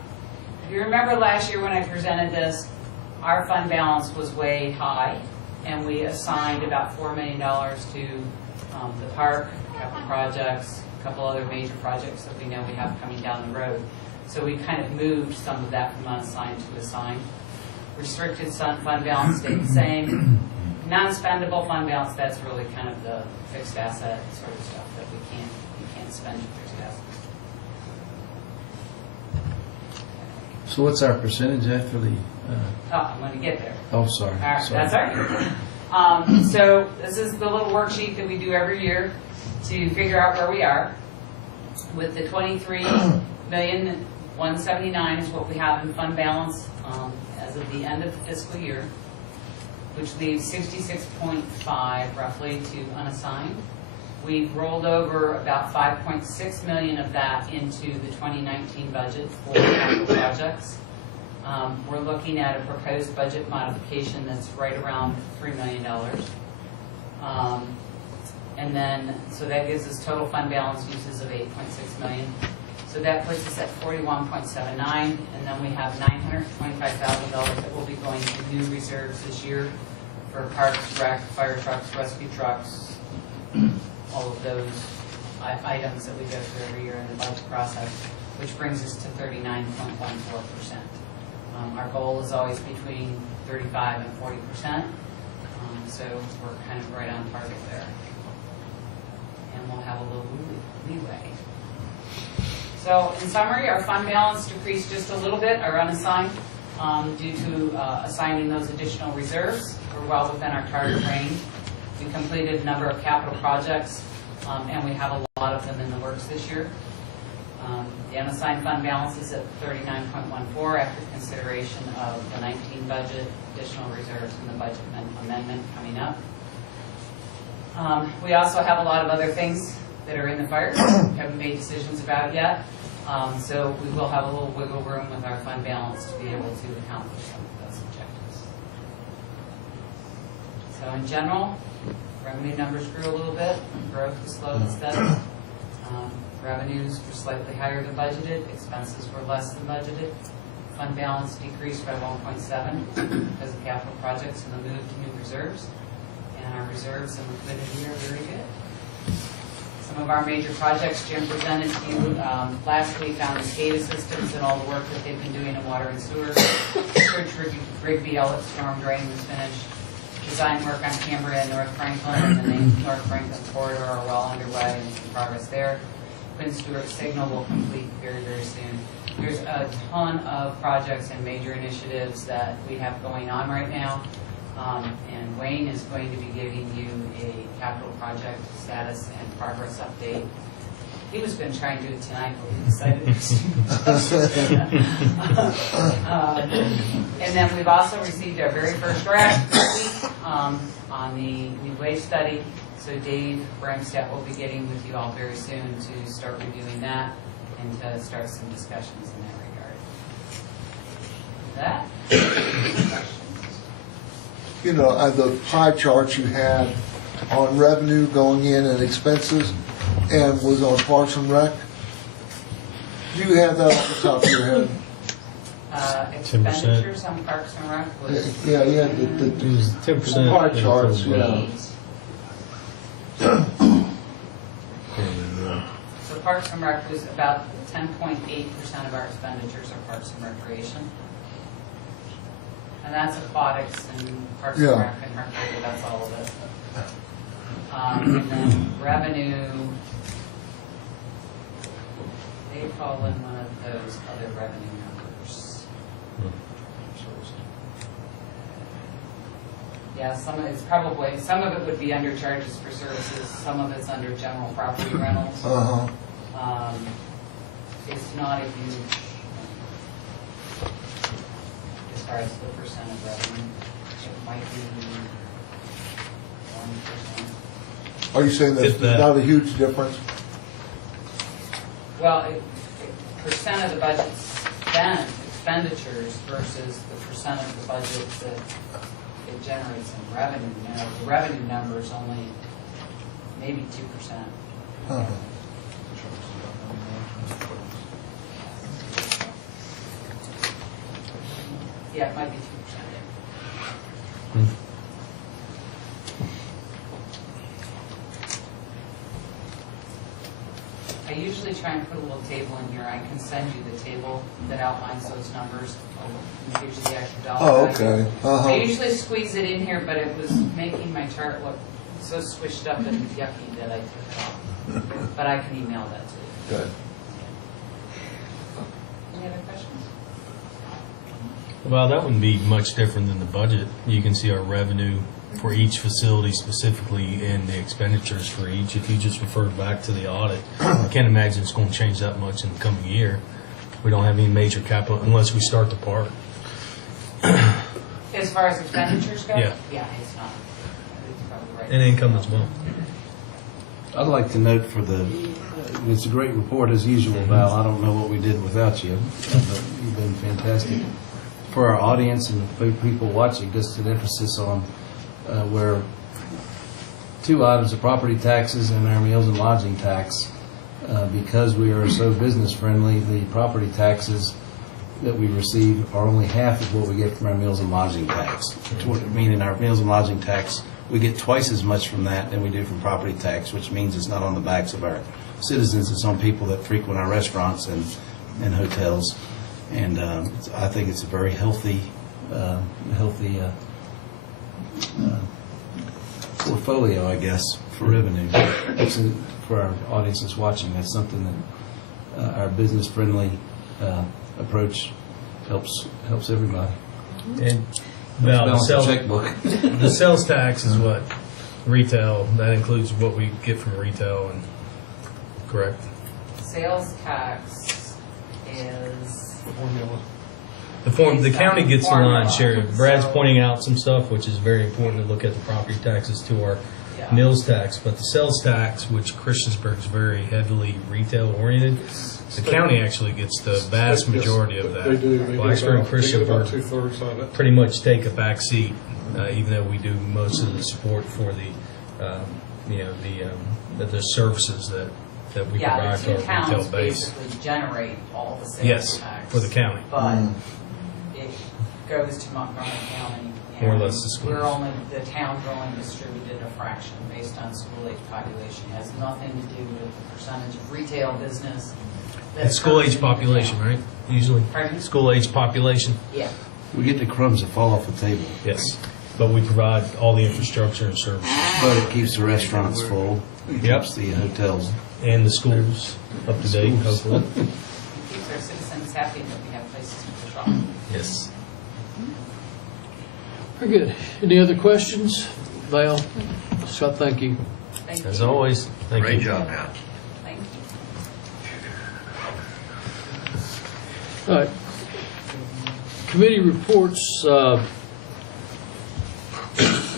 If you remember last year when I presented this, our fund balance was way high, and we assigned about $4 million to the park, capital projects, a couple other major projects that we know we have coming down the road. So we kind of moved some of that from unassigned to assigned. Restricted fund balance stayed the same. Non-spendable fund balance, that's really kind of the fixed asset sort of stuff that we can't spend in fixed assets. So what's our percentage after the? I'm going to get there. Oh, sorry. All right, Sorry. that's all right. So this is the little worksheet that we do every year to figure out where we are. With the $23,179,000 is what we have in fund balance as of the end of the fiscal year. which leaves 66.5 roughly to unassigned. We've rolled over about 5.6 million of that into the 2019 budget for capital projects. We're looking at a proposed budget modification that's right around $3 million. And then, so that gives us total fund balance uses of 8.6 million. So that puts us at 41.79, and then we have $925,000 that will be going to new reserves this year for parks, rec, fire trucks, rescue trucks, all of those items that we go through every year in the budget process, which brings us to 39.14%. Our goal is always between 35 and 40%, so we're kind of right on target there. And we'll have a little leeway. So in summary, our fund balance decreased just a little bit, our unassigned, due to assigning those additional reserves. We're well within our target range. We completed a number of capital projects, and we have a lot of them in the works this year. The unassigned fund balance is at 39.14 after consideration of the 19 budget, additional reserves, and the budget amendment coming up. We also have a lot of other things that are in the fire we haven't made decisions about yet. So we will have a little wiggle room with our fund balance to be able to accomplish some of those objectives. So in general, revenue numbers grew a little bit. Growth was slow and steady. Revenues were slightly higher than budgeted. Expenses were less than budgeted. Fund balance decreased by 1.7 because of capital projects and the move to new reserves. And our reserves and liquidity are very good. Some of our major projects Jim presented to you last week on the SCADA systems and all the work that they've been doing in water and sewer. Church Rigby Elliott storm drain was finished. Design work on Cambria and North Franklin and the North Franklin corridor are well underway and some progress there. Quinn Stewart Signal will complete very, very soon. There's a ton of projects and major initiatives that we have going on right now. And Wayne is going to be giving you a capital project status and progress update. He was going to try and do it tonight, but we decided it was too much. And then we've also received our very first draft this week on the new wage study. So Dave Bramstedt will be getting with you all very soon to start reviewing that and to start some discussions in that regard. You know, the pie chart you had on revenue going in and expenses and was on Parks and Rec. Do you have that off the top of your head? Expenditures on Parks and Rec was... Yeah, the 10% pie charts, yeah. So Parks and Rec was about 10.8% of our expenditures are Parks and Recreation. And that's aquatics and Parks and Rec and Recreation, that's all of it. And then revenue, they fall in one of those other revenue numbers. Yeah, some of it would be under charges for services, some of it's under general property rentals. It's not a huge, as far as the percent of revenue, it might be 1%. Are you saying that's not a huge difference? Well, percent of the budget spent, expenditures versus the percent of the budget that it generates in revenue. Now, the revenue number is only maybe 2%. Yeah, it might be 2%. I usually try and put a little table in here. I can send you the table that outlines those numbers and gives you the extra dollar. Okay. I usually squeeze it in here, but it was making my chart look so squished up and yucky that I took it off. But I can email that to you. Good. Any other questions? Well, that wouldn't be much different than the budget. You can see our revenue for each facility specifically and the expenditures for each. If you just refer back to the audit, I can't imagine it's going to change that much in the coming year. We don't have any major capital unless we start the park. As as far as expenditures go? Yeah. Yeah, it's not. It's probably right. And income as well. I'd like to note it's a great report as usual, Val. I don't know what we did without you, but you've been fantastic. For our audience and for people watching, just an emphasis on where two items, the property taxes and our meals and lodging tax. Because we are so business friendly, the property taxes that we receive are only half of what we get from our meals and lodging tax. Meaning our meals and lodging tax, we get twice as much from that than we do from property tax, which means it's not on the backs of our citizens, it's on people that frequent our restaurants and hotels. And I think it's a very healthy portfolio, I guess, for revenue. For our audience that's watching, that's something that our business-friendly approach helps everybody. And Val, Balance the checkbook. the sales tax is what? Retail, that includes what we get from retail, and correct? Sales tax is, The county gets the lion's share. Brad's pointing out some stuff, which is very important to look at the property taxes to our mills tax, but the sales tax, which Christiansburg is very heavily retail oriented, the county actually gets the vast majority of that. They do. Blacksburg and They get about Christiansburg 2/3 of it. pretty much take a back seat, even though we do most of the support for the services that we yeah, provide the to two our retail towns base. basically generate all the sales Yes, tax. for the county. But it goes to Montgomery County. More or and less the schools. the town's only distributed a fraction based on school age population. It has nothing to do with the percentage of retail business. It's school age population, right? Usually. Pardon? School age population. Yeah. We get the crumbs that fall off the table. Yes, but we provide all the infrastructure and services. But it keeps the restaurants full. It Yep. keeps the hotels. And the schools up to date, hopefully. Keeps our citizens happy that we have places to shop. Yes. Very good. Any other questions? Val, Scott, thank you. Thank As you. always, thank you. Great job, Matt. Thank you. All right. Committee reports,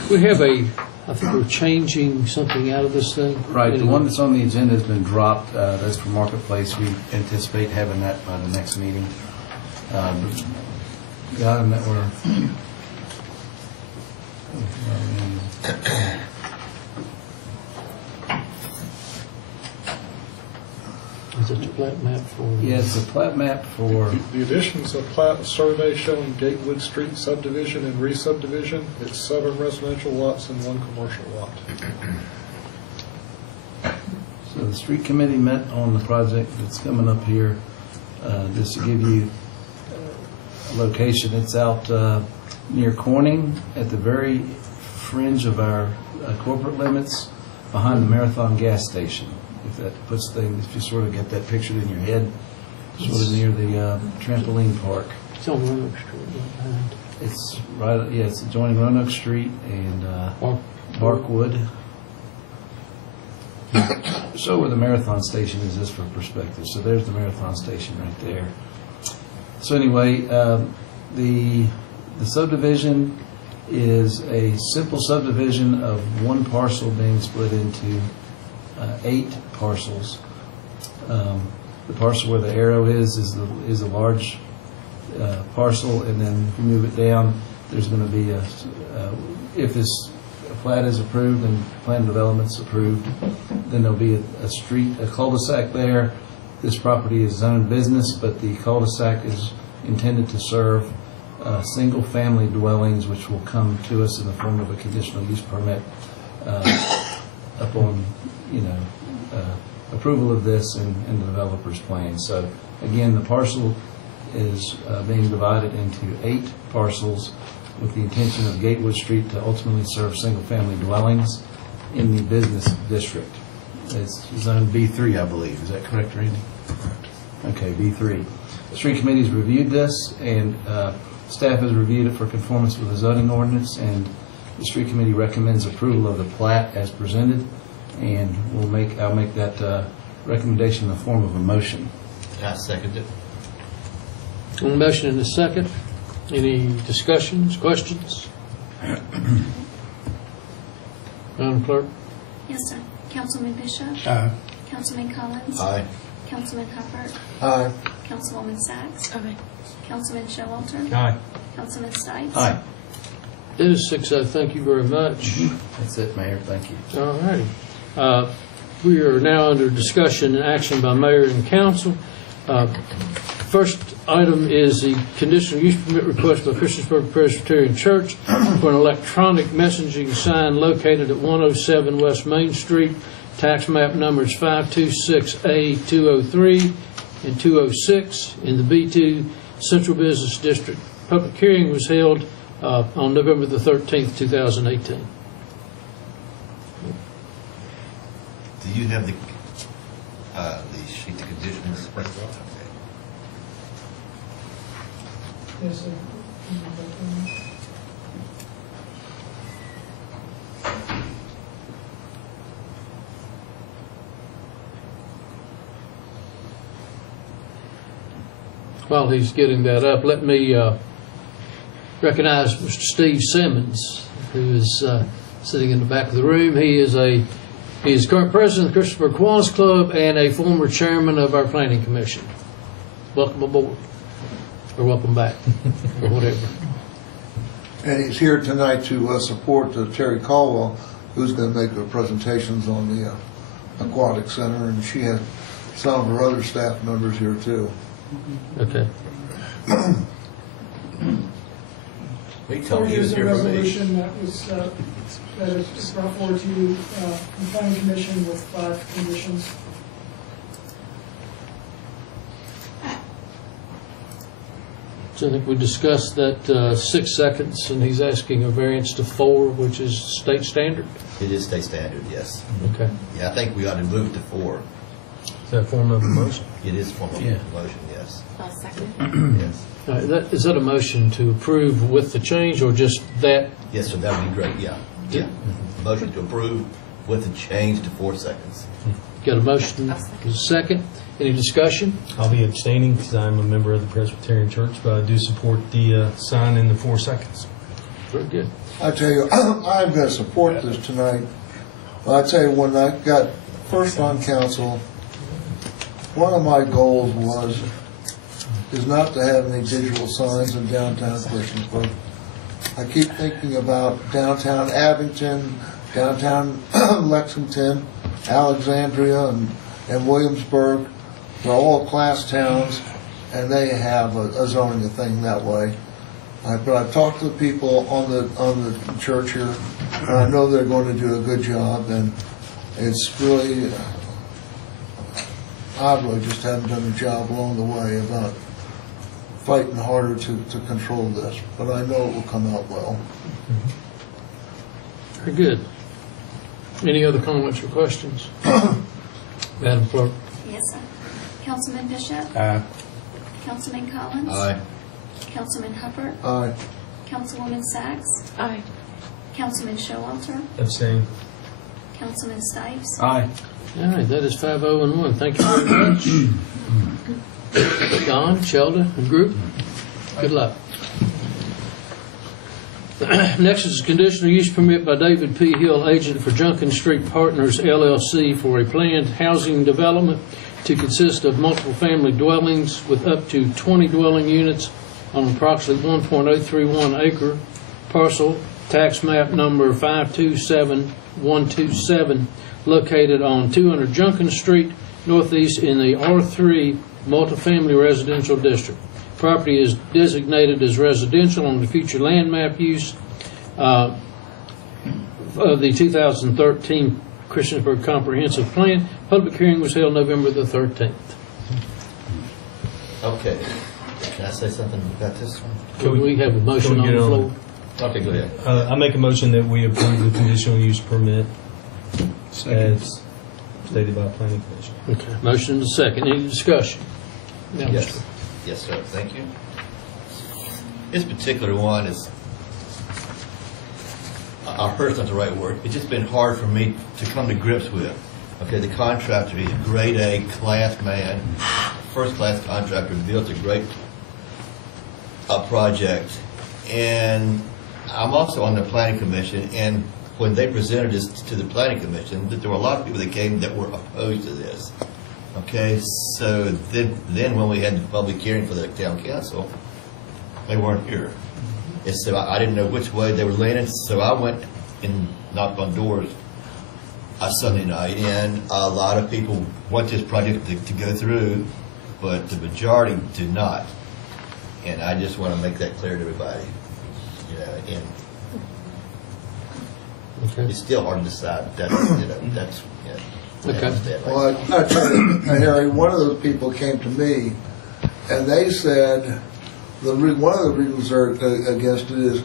we have I think we're changing something out of this thing. Right, the one that's on the agenda has been dropped. That's for Marketplace. We anticipate having that by the next meeting. The item that we're... Is it the plat map for? Yeah, it's a plat map for... The additions of plat survey showing Gatewood Street subdivision and re-subdivision. It's 7 residential lots and 1 commercial lot. So the street committee met on the project that's coming up here. Just to give you a location, it's out near Corning at the very fringe of our corporate limits behind the Marathon gas station. If that puts things, if you sort of get that pictured in your head, sort of near the trampoline park. It's on Roanoke Street. Behind. It's right, yeah, it's adjoining Roanoke Street and Barkwood. Show where the Marathon station is just for perspective. So there's the Marathon station right there. So anyway, the subdivision is a simple subdivision of one parcel being split into 8 parcels. The parcel where the arrow is a large parcel, and then if you move it down, there's going to be if this plat is approved and plan development's approved, then there'll be a cul-de-sac there. This property is zoned business, but the cul-de-sac is intended to serve single-family dwellings, which will come to us in the form of a conditional use permit upon approval of this and the developer's plan. So again, the parcel is being divided into 8 parcels with the intention of Gatewood Street to ultimately serve single-family dwellings in the business district. It's zone B3, I believe. Is that correct, Randy? Okay, B3. The street committee's reviewed this, and staff has reviewed it for conformance with the zoning ordinance, and the street committee recommends approval of the plat as presented, and I'll make that recommendation in the form of a motion. I second it. On the motion in a second, Any discussions, questions? Madam Clerk? Yes, sir. Councilman Bishop? Aye. Councilman Collins? Aye. Councilman Hubbard? Aye. Councilwoman Sacks? Councilman Showalter? Aye. Councilman Stipes? Aye. It is 6-0. Thank you very much. That's it, Mayor. Thank you. All righty. We are now under discussion and action by mayor and council. First item is the conditional use permit request by Christiansburg Presbyterian Church for an electronic messaging sign located at 107 West Main Street. Tax map numbers 526A203 and 206 in the B2 Central Business District. Public hearing was held on November the 13th, 2018. Do you have the sheet of conditions? Yes, sir. While he's getting that up, let me recognize Mr. Steve Simmons, who is sitting in the back of the room. He is current president of the Christiansburg Kiwanis Club and a former chairman of our planning commission. Welcome aboard, or welcome back, or whatever. And he's here tonight to support Terry Caldwell, who's going to make the presentations on the Aquatic Center, and she has some of her other staff members here too. Okay. Before there's a resolution that was, that is brought forward to you from the planning commission with 5 conditions. So I think we discussed that 6 seconds, and he's asking a variance to 4, which is state standard. It is state standard, yes. Okay. Yeah, I think we ought to move it to 4. Is that a form of a motion? It is form of motion, yes. I'll second. Yes. Is that a motion to approve with the change, or just that? Yes, sir, that would be great, yeah. Yeah. Motion to approve with the change to 4 seconds. Got a motion, a second. Any discussion? I'll be abstaining because I'm a member of the Presbyterian Church, but I do support the sign in the 4 seconds. Very good. I tell you, I'm going to support this tonight. I tell you, when I got first on council, one of my goals is not to have any digital signs in downtown Christiansburg. I keep thinking about downtown Abington, downtown Lexington, Alexandria, and Williamsburg. They're all class towns, and they have a zoning thing that way. But I've talked to the people on the church here, and I know they're going to do a good job. And it's really, I really just haven't done a job along the way about fighting harder to control this. But I know it will come out well. Very good. Any other comments or questions? Madam Clerk? Yes, sir. Councilman Bishop? Aye. Councilman Collins? Aye. Councilman Hubbard? Aye. Councilwoman Sacks? Aye. Councilman Showalter? Abstain. Councilman Stipes? Aye. All right, that is 5-0 and 1. Thank you very much. Don, Sheldon, and group, good luck. Next is a conditional use permit by David P. Hill, agent for Junkin Street Partners, LLC, for a planned housing development to consist of multiple family dwellings with up to 20 dwelling units on approximately 1.031 acre parcel, tax map number 527127, located on 200 Junkin Street, northeast in the R3 multifamily residential district. Property is designated as residential on the future land map use of the 2013 Christiansburg Comprehensive Plan. Public hearing was held November the 13th. Okay. Can I say something about this one? Can we have a motion on the floor? Okay, go ahead. I make a motion that we approve the conditional use permit as stated by Planning Commission. Okay. Motion and a second. Any discussion? Yeah, Yes. Mr. Yes, sir. Thank you. This particular one is, I heard not the right word. It's just been hard for me to come to grips with. Okay, the contractor is a grade A class man, first class contractor, built a great a project, and I'm also on the planning commission, and when they presented this to the planning commission, that there were a lot of people that came that were opposed to this. Okay, so then when we had the public hearing for the town council, they weren't here. And so I didn't know which way they were leaning, so I went and knocked on doors Sunday night, and a lot of people want this project to go through, but the majority do not. And I just want to make that clear to everybody. You know, and it's still hard to decide. That's, you know, that's, you know, Okay. Well, I tell you, Harry, one of those people came to me, and they said one of the reasons they're against it is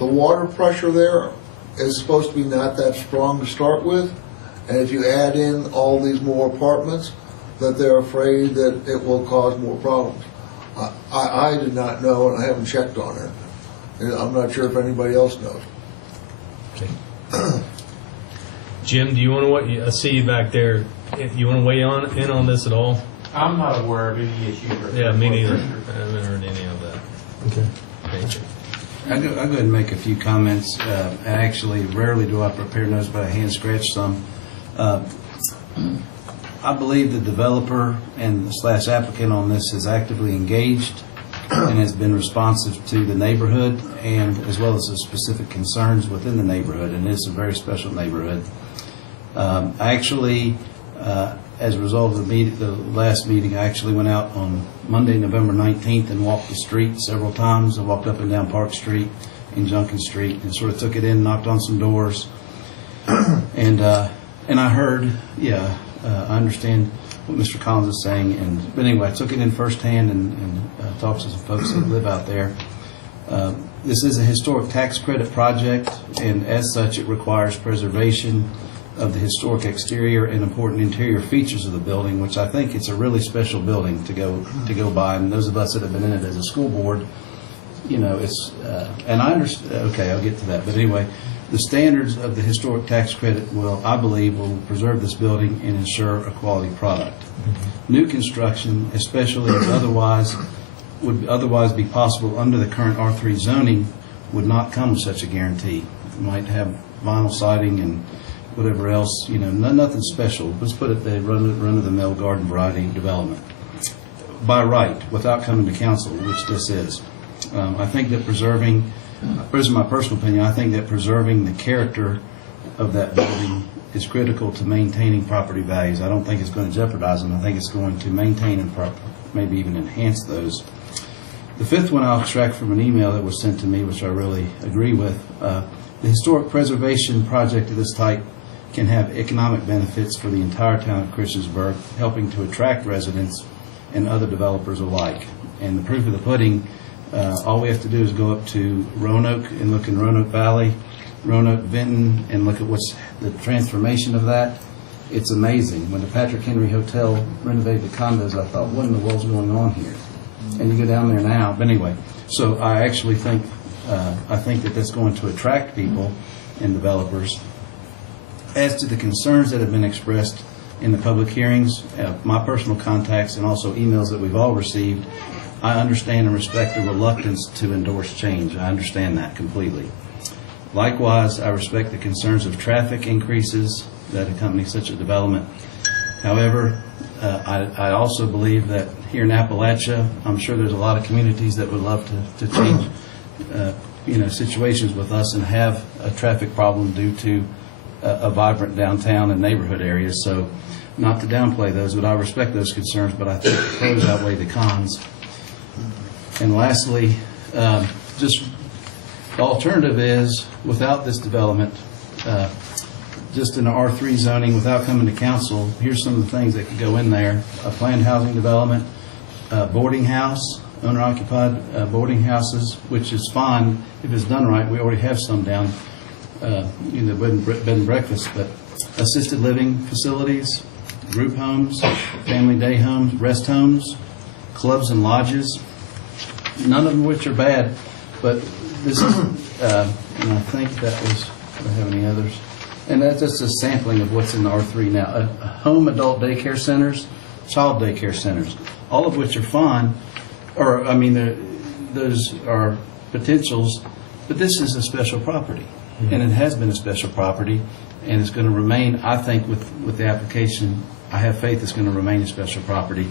the water pressure there is supposed to be not that strong to start with, and if you add in all these more apartments, that they're afraid that it will cause more problems. I did not know, and I haven't checked on it. And I'm not sure if anybody else knows. Okay. Jim, do you want to? I see you back there. You want to weigh in on this at all? I'm not aware of any issue. Yeah, me neither. I haven't heard any of that. Okay. Thank you. I'll go ahead and make a few comments. Actually, rarely do I prepare notes, but I hand scratch some. I believe the developer and / applicant on this is actively engaged and has been responsive to the neighborhood and as well as the specific concerns within the neighborhood, and it's a very special neighborhood. I actually, as a result of the last meeting, I actually went out on Monday, November 19th and walked the street several times. I walked up and down Park Street and Junction Street and sort of took it in, knocked on some doors. And I heard, I understand what Mr. Collins is saying. But anyway, I took it in firsthand and talked to some folks that live out there. This is a historic tax credit project, and as such, it requires preservation of the historic exterior and important interior features of the building, which I think it's a really special building to go by. And those of us that have been in it as a school board, you know, it's and I understand. Okay, I'll get to that. But anyway, the standards of the historic tax credit I believe, will preserve this building and ensure a quality product. New construction, especially as would otherwise be possible under the current R3 zoning, would not come with such a guarantee. It might have vinyl siding and whatever else, you know, nothing special. Let's put it there, run-of-the-mill garden variety development. By right, without coming to council, which this is. I think that this is my personal opinion, I think that preserving the character of that building is critical to maintaining property values. I don't think it's going to jeopardize them. I think it's going to maintain and maybe even enhance those. The fifth one I'll extract from an email that was sent to me, which I really agree with. The historic preservation project of this type can have economic benefits for the entire town of Christiansburg, helping to attract residents and other developers alike. And the proof of the pudding, all we have to do is go up to Roanoke and look in Roanoke Valley, Roanoke, Vinton, and look at what's the transformation of that. It's amazing. When the Patrick Henry Hotel renovated the condos, I thought, what in the world's going on here? And you go down there now. But anyway, so I actually think that that's going to attract people and developers. As to the concerns that have been expressed in the public hearings, my personal contacts and also emails that we've all received, I understand and respect the reluctance to endorse change. I understand that completely. Likewise, I respect the concerns of traffic increases that accompany such a development. However, I also believe that here in Appalachia, I'm sure there's a lot of communities that would love to change situations with us and have a traffic problem due to a vibrant downtown and neighborhood areas. So not to downplay those, but I respect those concerns, but I think the pros outweigh the cons. And lastly, just the alternative is, without this development, just in the R3 zoning, without coming to council, here's some of the things that could go in there. A planned housing development, boarding house, owner-occupied boarding houses, which is fine if it's done right. We already have some down in the bed and breakfast, but assisted living facilities, group homes, family day homes, rest homes, clubs and lodges, none of which are bad, but this is, and I think that was, do I have any others? And that's just a sampling of what's in the R3 now. Home adult daycare centers, child daycare centers, all of which are fine, or I mean, those are potentials, but this is a special property, and it has been a special property, and it's going to remain, I think, with the application, I have faith it's going to remain a special property.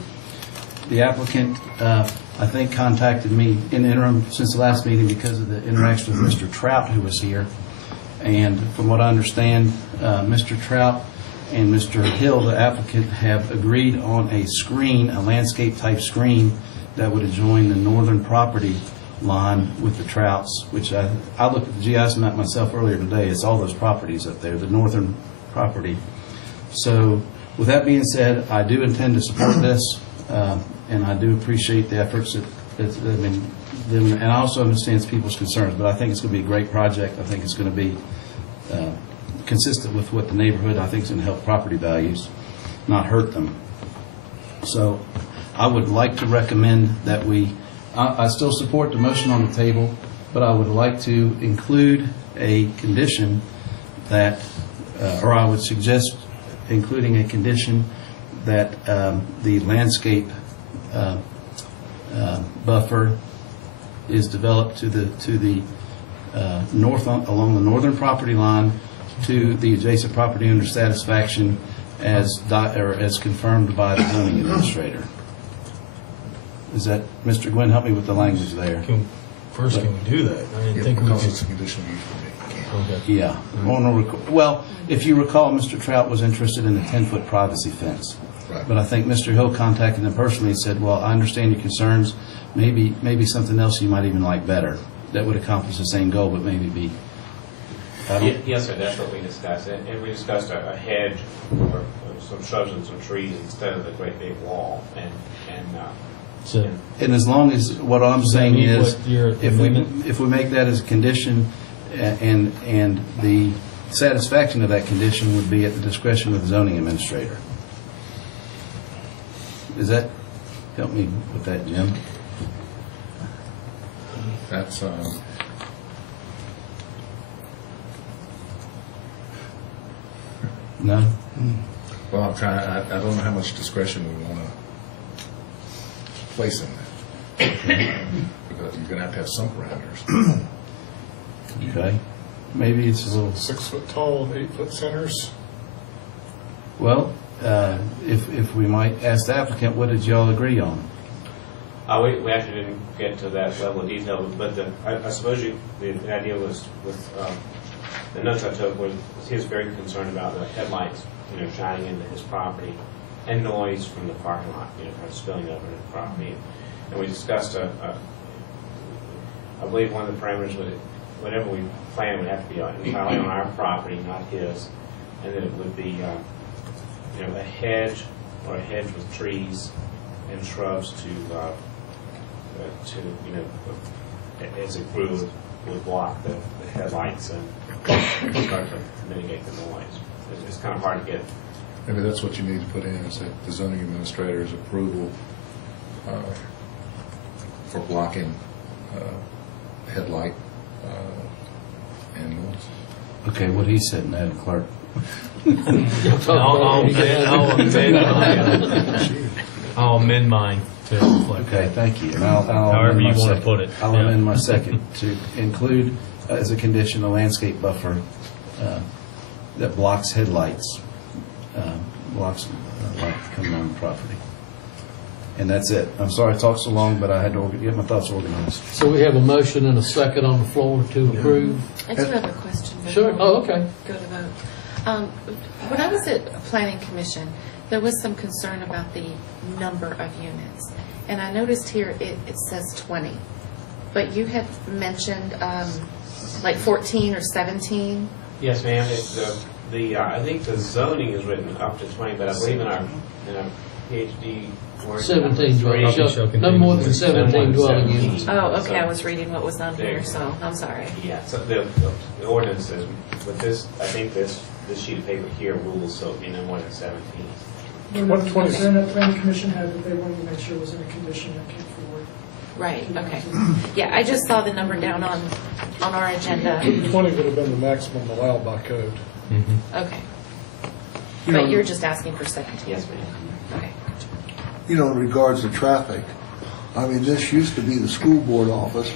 The applicant, I think, contacted me in the interim since the last meeting because of the interaction with Mr. Trout, who was here. And from what I understand, Mr. Trout and Mr. Hill, the applicant, have agreed on a screen, a landscape-type screen that would adjoin the northern property line with the Trouts, which I looked at the GIS map myself earlier today. It's all those properties up there, the northern property. So with that being said, I do intend to support this, and I do appreciate the efforts that they've been doing, and I also understand people's concerns, but I think it's going to be a great project. I think it's going to be consistent with what the neighborhood, I think, is going to help property values, not hurt them. So I would like to recommend that I still support the motion on the table, but I would like to include a condition that, or I would suggest including a condition that the landscape buffer is developed to the north, along the northern property line, to the adjacent property under satisfaction as confirmed by the zoning administrator. Is that, Mr. Gwynn, help me with the language there. Can we do that? I didn't think we could. It's a condition usually. Okay. Yeah. Well, if you recall, Mr. Trout was interested in a 10-foot privacy fence. Right. But I think Mr. Hill contacted him personally and said, well, I understand your concerns. Maybe something else you might even like better that would accomplish the same goal, but maybe be. Yes, sir, that's what we discussed. And we discussed a hedge or some shrubs and some trees instead of the great big wall. And as long as, what I'm saying is, if we make that as a condition, and the satisfaction of that condition would be at the discretion of the zoning administrator. Does that help me with that, Jim? That's, No? well, I'm trying, I don't know how much discretion we want to place in that. Because you're going to have some parameters. Okay. Maybe it's a little. 6 foot tall, 8 foot centers. Well, if we might ask the applicant, what did y'all agree on? We actually didn't get to that level of detail, but I suppose the idea was with the notes I took was he was very concerned about the headlights, shining into his property, and noise from the parking lot, kind of spilling over into the property. And we discussed I believe one of the parameters was whatever we plan would have to be entirely on our property, not his, and that it would be a hedge or a hedge with trees and shrubs to as it grew would block the headlights and start to mitigate the noise. It's kind of hard to get. Maybe that's what you need to put in, is that the zoning administrator's approval for blocking headlight and noise. Okay, what he said, Madam Clerk. I'll amend mine to reflect. Okay, thank you. And I'll However you want to put it. I'll amend my second to include as a condition a landscape buffer that blocks headlights, blocks light coming on the property. And that's it. I'm sorry I talked so long, but I had to get my thoughts organized. So we have a motion and a second on the floor to approve. I do have a question. Sure. Oh, okay. Go to vote. When I was at Planning Commission, there was some concern about the number of units. And I noticed here it says 20. But you had mentioned like 14 or 17. Yes, ma'am. I think the zoning is written up to 20, but I believe in our PhD. 17 dwelling units. No more than 17 dwelling units. Oh, okay. I was reading what was on here, so I'm sorry. Yeah. So the ordinance says, with this, I think this sheet of paper here rules, so it'd be no more than 17. What concern that planning commission had that they wanted to make sure was in a condition that came forward. Right. Okay. Yeah, I just saw the number down on our agenda. 20 would have been the maximum allowed by code. Mm-hmm. Okay. But you're just asking for 17. Yes, ma'am. Okay. In regards to traffic, I mean, this used to be the school board office,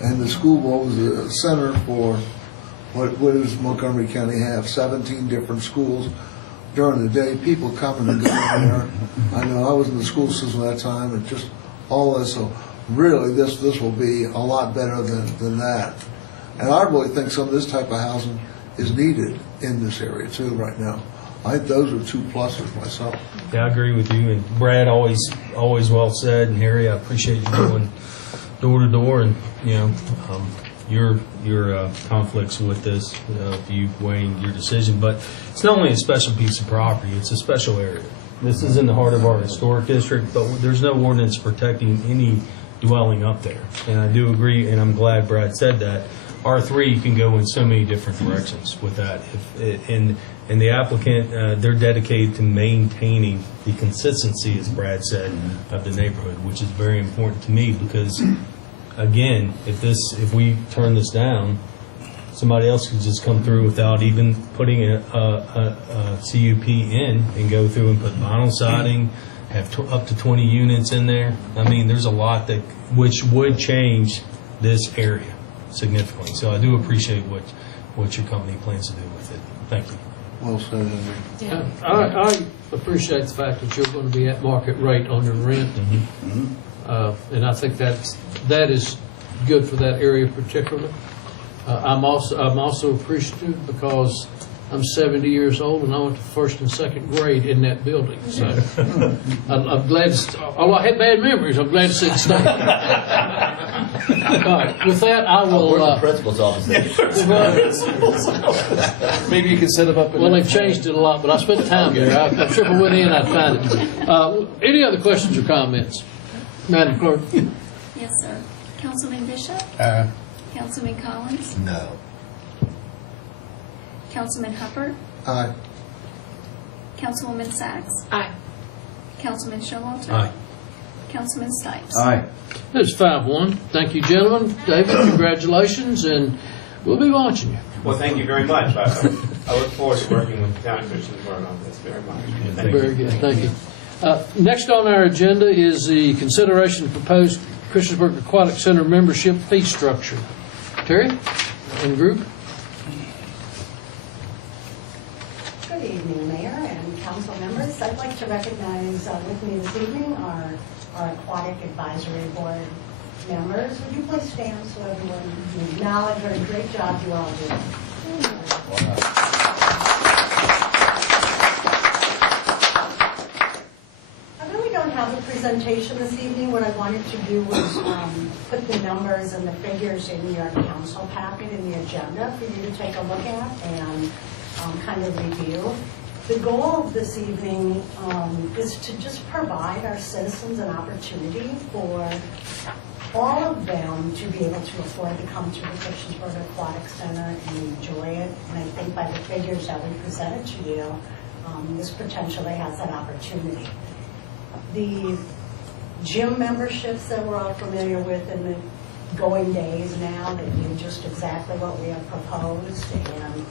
and the school board was a center for what does Montgomery County have? 17 different schools during the day. People coming and going there. I know I was in the school system at that time, and just all this. So really, this will be a lot better than that. And I really think some of this type of housing is needed in this area too right now. I think those are two pluses myself. Yeah, I agree with you. And Brad, always well said. And Harry, I appreciate you going door to door. And your conflicts with this, you weighing your decision. But it's not only a special piece of property; it's a special area. This is in the heart of our historic district, but there's no ordinance protecting any dwelling up there. And I do agree, and I'm glad Brad said that. R3 can go in so many different directions with that. And the applicant, they're dedicated to maintaining the consistency, as Brad said, of the neighborhood, which is very important to me because, again, if we turn this down, somebody else could just come through without even putting a CUP in and go through and put vinyl siding, have up to 20 units in there. I mean, there's a lot which would change this area significantly. So I do appreciate what your company plans to do with it. Thank you. Well said, Henry. Yeah. I appreciate the fact that you're going to be at market rate on your rent. And I think that is good for that area particularly. I'm also appreciative because I'm 70 years old and I went to first and second grade in that building. So I'm glad. Although I had bad memories, I'm glad to see it stay. All right, with that, I will. Where's the principal's office? Maybe you can set it up. Well, they've changed it a lot, but I spent time there. I'm sure if I went in, I'd find it. Any other questions or comments, Madam Clerk? Yes, sir. Councilman Bishop? Councilman Collins? No. Councilman Hubbard? Aye. Councilwoman Sachs? Aye. Councilman Showalter? Aye. Councilman Stipes? Aye. There's 5-1. Thank you, gentlemen. David, congratulations, and we'll be watching you. Well, thank you very much. I look forward to working with the town of Christiansburg on this very much. Thank Very good. Thank you. Next on our agenda is the consideration of proposed Christiansburg Aquatic Center membership fee structure. Terry and group. Good evening, Mayor and council members. I'd like to recognize with me this evening our Aquatic Advisory Board members. Would you please stand so everyone can acknowledge what a great job you all do? I really don't have a presentation this evening. What I wanted to do was put the numbers and the figures in your council packet in the agenda for you to take a look at and kind of review. The goal of this evening is to just provide our citizens an opportunity for all of them to be able to afford to come to the Christiansburg Aquatic Center and enjoy it. And I think by the figures that we presented to you, this potentially has that opportunity. The gym memberships that we're all familiar with in the going days now, they do just exactly what we have proposed. And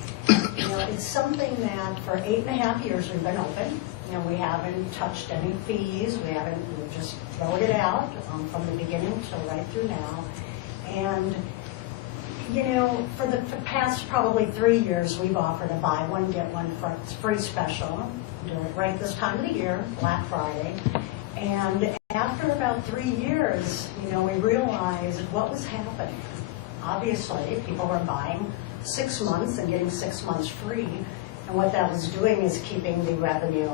it's something that for 8.5 years we've been open. We haven't touched any fees. We've just rolled it out from the beginning till right through now. And for the past probably 3 years, we've offered a buy one get one free special. Do it right this time of the year, Black Friday. And after about 3 years, we realized what was happening. Obviously, people were buying 6 months and getting 6 months free. And what that was doing is keeping the revenue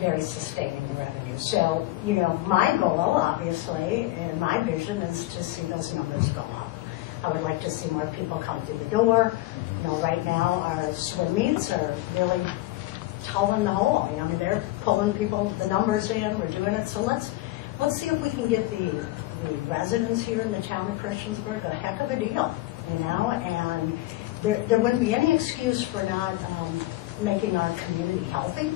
very sustaining the revenue. So, my goal, obviously, and my vision is to see those numbers go up. I would like to see more people come through the door. Right now, our swim meets are really towing the whole. They're pulling the numbers in. We're doing it. So let's see if we can get the residents here in the town of Christiansburg a heck of a deal, and there wouldn't be any excuse for not making our community healthy.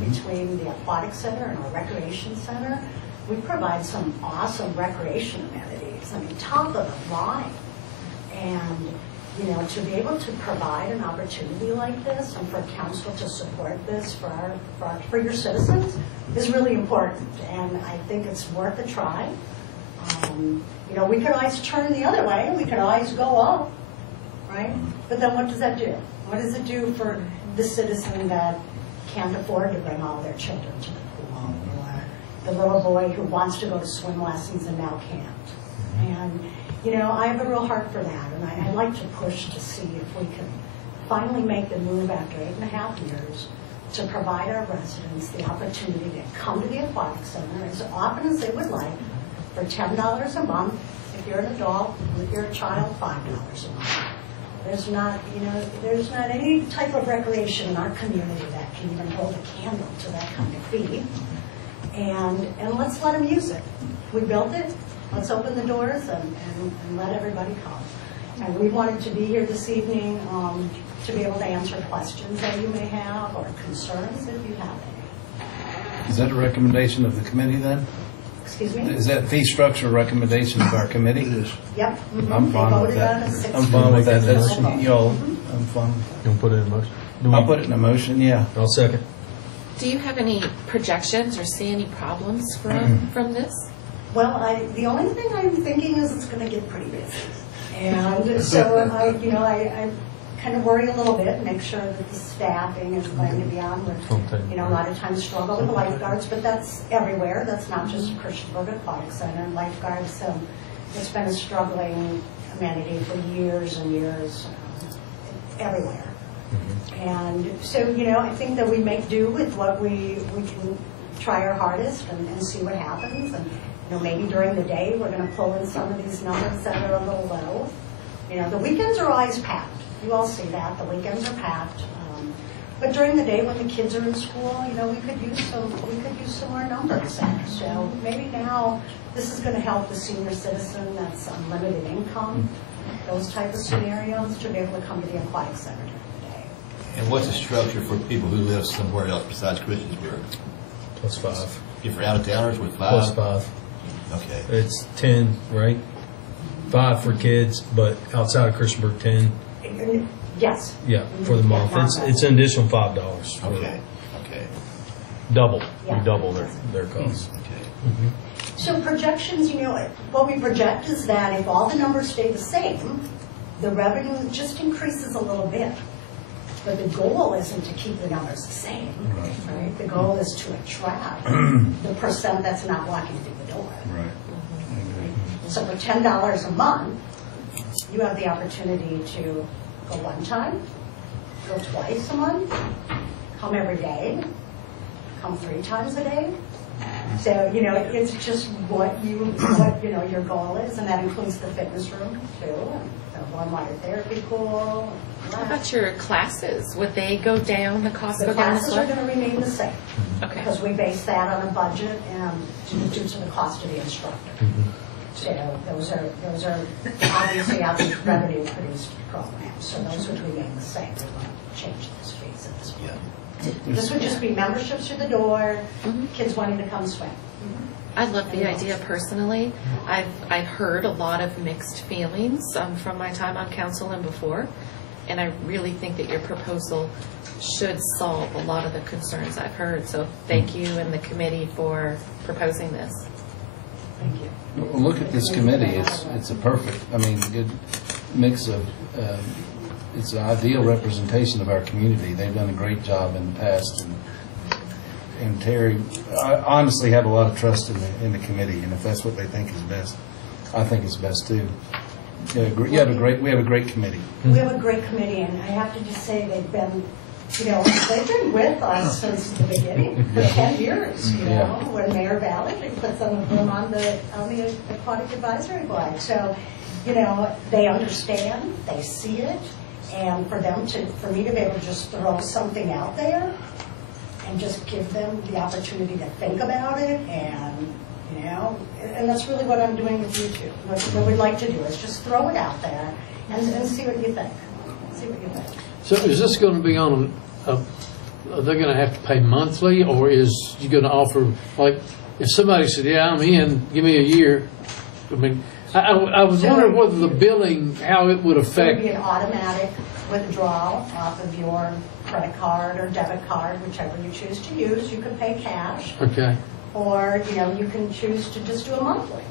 Between the aquatic center and our recreation center, we provide some awesome recreation amenities. Top of the line. And you know, to be able to provide an opportunity like this and for council to support this for your citizens is really important. And I think it's worth a try. You know, we could always turn the other way. We could always go up, right? But then what does that do? What does it do for the citizen that can't afford to bring all their children to the pool, or the little boy who wants to go to swim lessons and now can't? And, you know, I have a real heart for that, and I'd like to push to see if we can finally make the move after 8.5 years to provide our residents the opportunity to come to the aquatic center as often as they would like for $10 a month. If you're an adult, if you're a child, $5 a month. There's not, you know, there's not any type of recreation in our community that can even hold a candle to that kind of fee. And let's let them use it. We built it. Let's open the doors and let everybody come. And we wanted to be here this evening to be able to answer questions that you may have or concerns if you have any. Is that a recommendation of the committee then? Excuse me? Is that fee structure a recommendation of our committee? It is. Yep. Mhm. I'm They fine with voted on that. it 6-2. I'm fine with that. That's, Mhm. y'all, I'm fine. You want to put it in motion? I'll put it in a motion, yeah. I'll second. Do you have any projections or see any problems from this? Well, the only thing I'm thinking is it's going to get pretty busy. And so I kind of worry a little bit, make sure that the staffing is going to be on with, you know, a lot of times struggle with the lifeguards, but that's everywhere. That's not just Christiansburg Aquatic Center. Lifeguards, it's been a struggling amenity for years and years, everywhere. And so, you know, I think that we make do with what we can try our hardest and see what happens. And, you know, maybe during the day we're going to pull in some of these numbers that are a little low. You know, the weekends are always packed. You all see that. The weekends are packed. But during the day when the kids are in school, you know, we could use some more numbers there. So maybe now this is going to help the senior citizen that's on limited income, those type of scenarios, to be able to come to the aquatic center during the day. And what's the structure for people who live somewhere else besides Christiansburg? +5. If you're out of towners with 5? +5. Okay. It's 10, right? 5 for kids, but outside of Christiansburg, 10. Yes. Yeah, for the month. It's an additional $5. Okay. Double. Yeah. We double their costs. Okay. So projections, you know, what we project is that if all the numbers stay the same, the revenue just increases a little bit. But the goal isn't to keep the numbers the same, right? The goal is to attract the percent that's not walking through the door. Right. So for $10 a month, you have the opportunity to go one time, go twice a month, come every day, come 3 times a day. So, you know, it's just what you know, your goal is, and that includes the fitness room too, and the warm water therapy pool. How about your classes? Would they go down, the cost The go down as classes are well? going to remain the same. Okay. Because we base that on a budget and due to the cost of the instructor. So those are obviously out of revenue produced programs, so those would remain the same. We won't change those fees at this point. This would just be memberships through the door, kids wanting to come swim. I love the idea personally. I've heard a lot of mixed feelings from my time on council and before, and I really think that your proposal should solve a lot of the concerns I've heard. So thank you and the committee for proposing this. Thank you. Well, look at this committee. It's a perfect, I mean, good mix of, it's an ideal representation of our community. They've done a great job in the past. And Terry, I honestly have a lot of trust in the committee, and if that's what they think is best, I think it's best too. We have a great committee. We have a great committee, and I have to just say they've been with us since the beginning, for 10 years, you know, when Mayor Ballard put some of them on the Aquatic Advisory Board. So, you know, they understand, they see it, and for me to be able to just throw something out there and just give them the opportunity to think about it, and, you know, and that's really what I'm doing with you two. What we'd like to do is just throw it out there and see what you think. So is this going to be on are they going to have to pay monthly, or is you going to offer, like, if somebody said, yeah, I'm in, give me a year. I mean, I was wondering whether the billing, how it would It would affect. be an automatic withdrawal off of your credit card or debit card, whichever you choose to use. You can pay cash, Okay. or, you can choose to just do a monthly.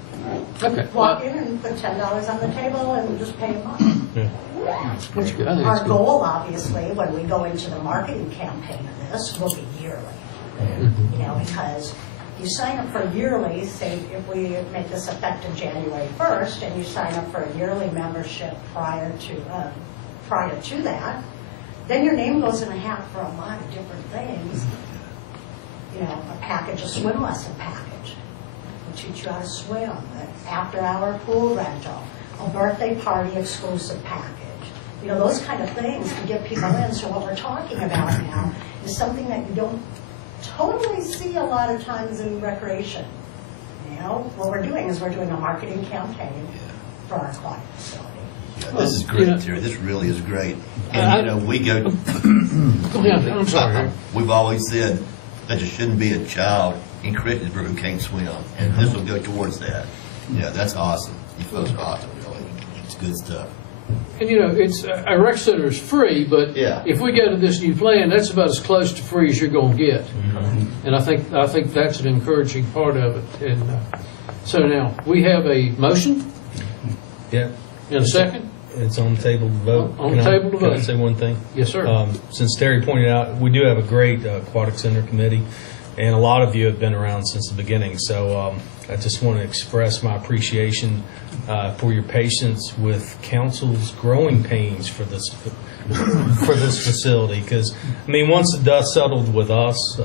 Okay. Walk in and put $10 on the table and just pay a month. That's good. I think Our it's good. goal, obviously, when we go into the marketing campaign of this, will be yearly. Because you sign up for yearly, say if we make this effective January 1st, and you sign up for a yearly membership prior to that, then your name goes in a hat for a lot of different things. A package, a swim lesson package. We'll teach you how to swim, an after-hour pool rental, a birthday party exclusive package. Those kind of things to get people in. So what we're talking about now is something that you don't totally see a lot of times in recreation. What we're doing is we're doing a marketing campaign for our client facility. Yeah, this is great, Terry. This really is great. And, we go. I'm sorry. We've always said that there shouldn't be a child in Christiansburg who can't swim, and this will go towards that. Yeah, that's awesome. You folks are awesome, really. It's good stuff. And it's a rec center is free, but if we go to this new plan, that's about as close to free as you're going to get. And I think that's an encouraging part of it. And so now we have a motion. Yeah. In a second. It's on the table to vote. On the table to vote. Can I say one thing? Yes, sir. Since Terry pointed out, we do have a great aquatic center committee, and a lot of you have been around since the beginning. So I just want to express my appreciation for your patience with council's growing pains for this facility. Because once the dust settled with us,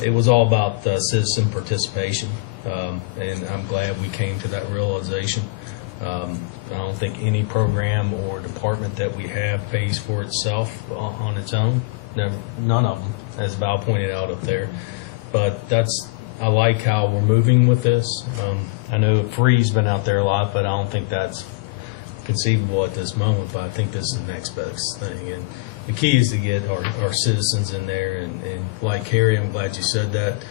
it was all about citizen participation, and I'm glad we came to that realization. I don't think any program or department that we have pays for itself on its own. None of them, as Val pointed out up there. But I like how we're moving with this. I know free's been out there a lot, but I don't think that's conceivable at this moment. But I think this is the next best thing. And the key is to get our citizens in there. And like Harry, I'm glad you said that.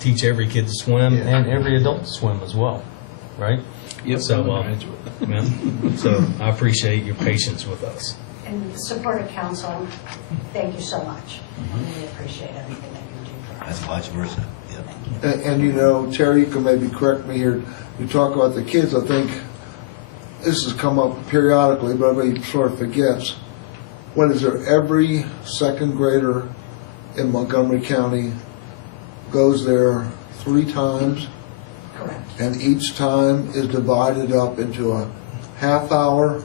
Teach every kid to swim and every adult to swim as well. Right? Yep. So I appreciate your patience with us. And the support of council, thank you so much. I really appreciate everything that you do for us. That's vice versa. And Terry, you can maybe correct me here. You talk about the kids. I think this has come up periodically, but everybody sort of forgets. When is there every second grader in Montgomery County goes there 3 times? Correct. And each time is divided up into a half hour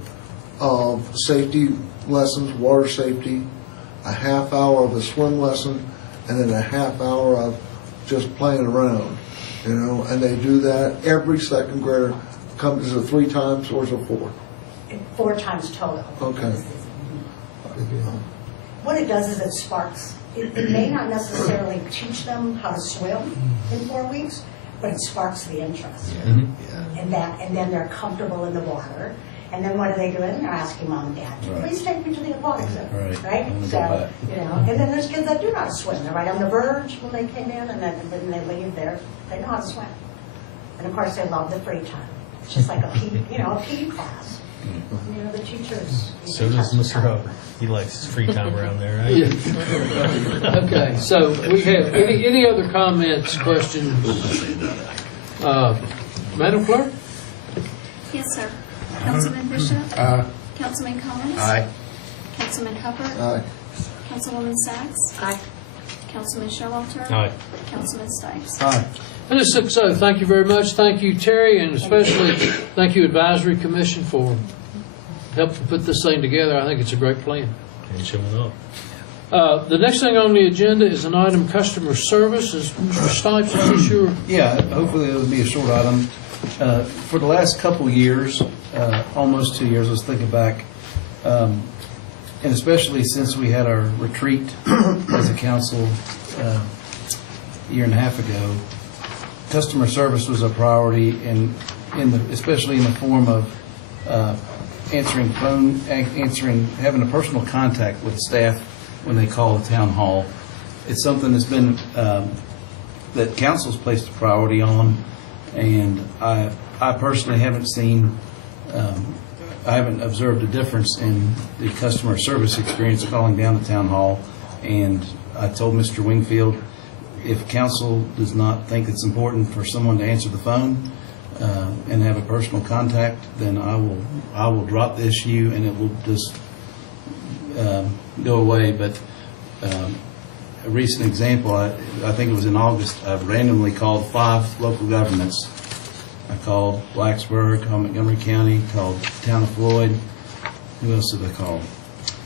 of safety lessons, water safety, a half hour of a swim lesson, and then a half hour of just playing around, and they do that. Every second grader comes. Is it 3 times or is it 4? 4 times total. Okay. What it does is it sparks. It may not necessarily teach them how to swim in 4 weeks, but it sparks the interest. And then they're comfortable in the water. And then what are they doing? They're asking mom and dad, please take me to the aquatic center. Right? So, and then there's kids that do know how to swim. They're right on the verge when they came in, and then when they leave there, they know how to swim. And of course, they love the free time. It's just like a PE class. The teachers. So does Mr. Hubbard. He likes his free time around there, right? Yeah. Okay, so we have any other comments, questions? Madam Clerk? Yes, sir. Councilman Bishop? Councilman Collins? Aye. Councilman Hubbard? Aye. Councilwoman Sachs? Aye. Councilman Showalter? Aye. Councilman Stipes? Aye. And it's 6-0. Thank you very much. Thank you, Terry, and especially thank you, Advisory Commission, for helping put this thing together. I think it's a great plan. And showing up. The next thing on the agenda is an item, customer service. Is Mr. Stipes, is this your? Yeah, hopefully it'll be a short item. For the last couple years, almost 2 years, let's think back, and especially since we had our retreat as a council a year and a half ago, customer service was a priority, and especially in the form of answering phone, having a personal contact with staff when they call the town hall. It's something that's been that council's placed a priority on And I personally haven't seen, I haven't observed a difference in the customer service experience calling down the town hall. And I told Mr. Wingfield, if council does not think it's important for someone to answer the phone and have a personal contact, then I will drop the issue and it will just go away. But a recent example, I think it was in August, I randomly called 5 local governments. I called Blacksburg, called Montgomery County, called Town of Floyd. Who else did I call?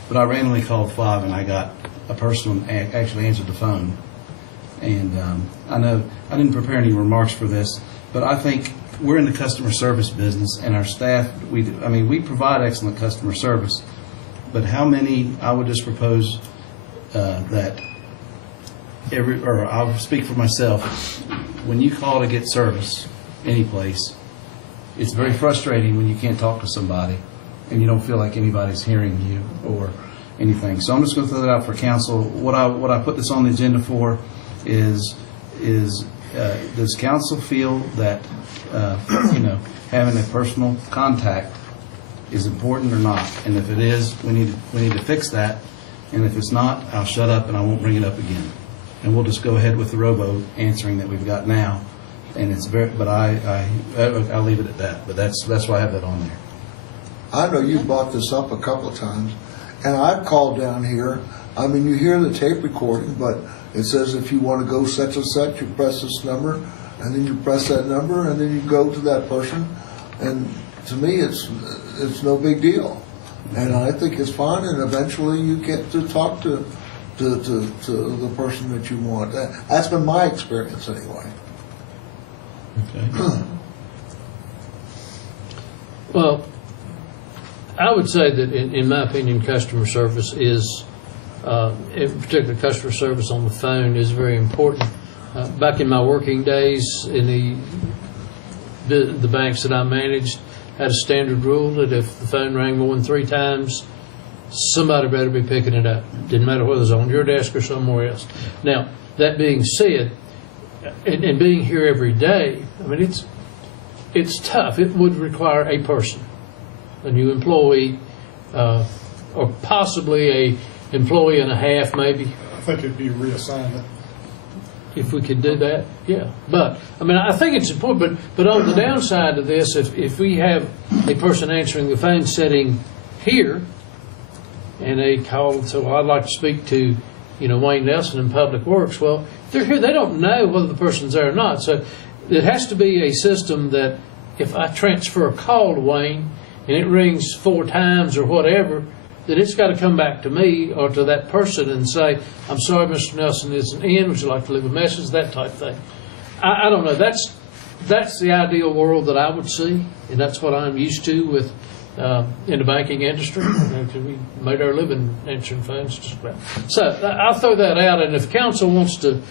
But I randomly called 5 and I got a person actually answered the phone. And I know I didn't prepare any remarks for this, but I think we're in the customer service business, and our staff, we provide excellent customer service. But how many, I would just propose that I'll speak for myself, when you call to get service any place, it's very frustrating when you can't talk to somebody and you don't feel like anybody's hearing you or anything. So I'm just going to throw that out for council. What I put this on the agenda for is does council feel that having a personal contact is important or not? And if it is, we need to fix that. And if it's not, I'll shut up and I won't bring it up again. And we'll just go ahead with the robo answering that we've got now. And it's but I'll leave it at that. But that's why I have that on there. I know you brought this up a couple of times, and I've called down here. I mean, you hear the tape recording, but it says if you want to go such and such, you press this number, and then you press that number, and then you go to that person. And to me, it's no big deal. And I think it's fine, and eventually you get to talk to the person that you want. That's been my experience anyway. Okay. Well, I would say that, in my opinion, customer service is, in particular, customer service on the phone is very important. Back in my working days in the banks that I managed, had a standard rule that if the phone rang more than 3 times, somebody better be picking it up. Didn't matter whether it was on your desk or somewhere else. Now, that being said, and being here every day, I mean, it's tough. It would require a person, a new employee, or possibly a employee and a half, maybe. I think it'd be reassignment. If we could do that, yeah. But, I mean, I think it's important, but on the downside of this, if we have a person answering the phone sitting here, and they call, so I'd like to speak to, Wayne Nelson in Public Works, well, if they're here, they don't know whether the person's there or not. So it has to be a system that if I transfer a call to Wayne, and it rings 4 times or whatever, then it's got to come back to me or to that person and say, I'm sorry, Mr. Nelson isn't in. Would you like to leave a message? That type of thing. I don't know. That's the ideal world that I would see, and that's what I'm used to with in the banking industry. We made our living answering phones just about. So I'll throw that out, and if council wants to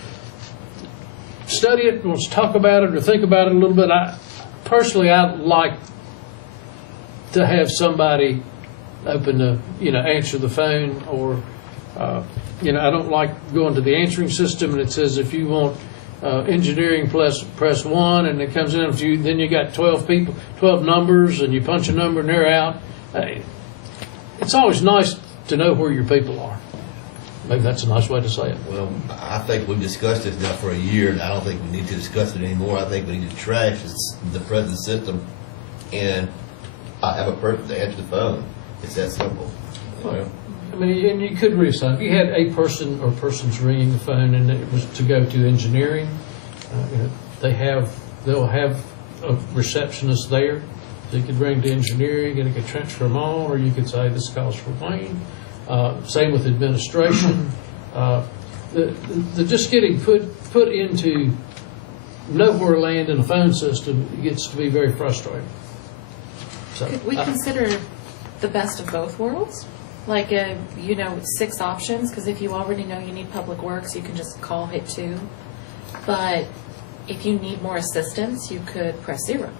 study it, wants to talk about it or think about it a little bit, I'd like to have somebody open the, answer the phone, or, I don't like going to the answering system and it says if you want engineering press 1, and it comes in, then you got 12 people, 12 numbers, and you punch a number and they're out. It's always nice to know where your people are. Maybe that's a nice way to say it. Well, I think we've discussed this now for a year, and I don't think we need to discuss it anymore. I think we need to trash the present system, and I have a person to answer the phone. It's that simple. Well, I mean, and you could reassign. If you had a person or persons ringing the phone and it was to go to engineering, they'll have a receptionist there. They could ring to engineering and it could transfer them all, or you could say this calls for Wayne. Same with administration. The just getting put into nowhere land in a phone system gets to be very frustrating. So, could we consider the best of both worlds? Like, 6 options, because if you already know you need Public Works, you can just call, hit 2. But if you need more assistance, you could press 0.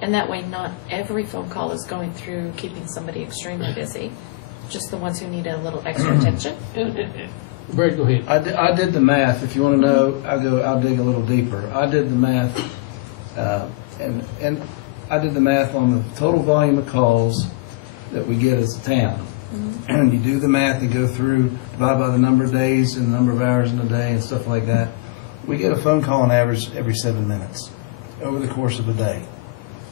And that way, not every phone call is going through keeping somebody extremely busy, just the ones who need a little extra attention. Brad, go ahead. I did the math. If you want to know, I'll dig a little deeper. I did the math And I did the math on the total volume of calls that we get as a town. And you do the math and go through, divide by the number of days and the number of hours in a day and stuff like that. We get a phone call on average every 7 minutes over the course of a day.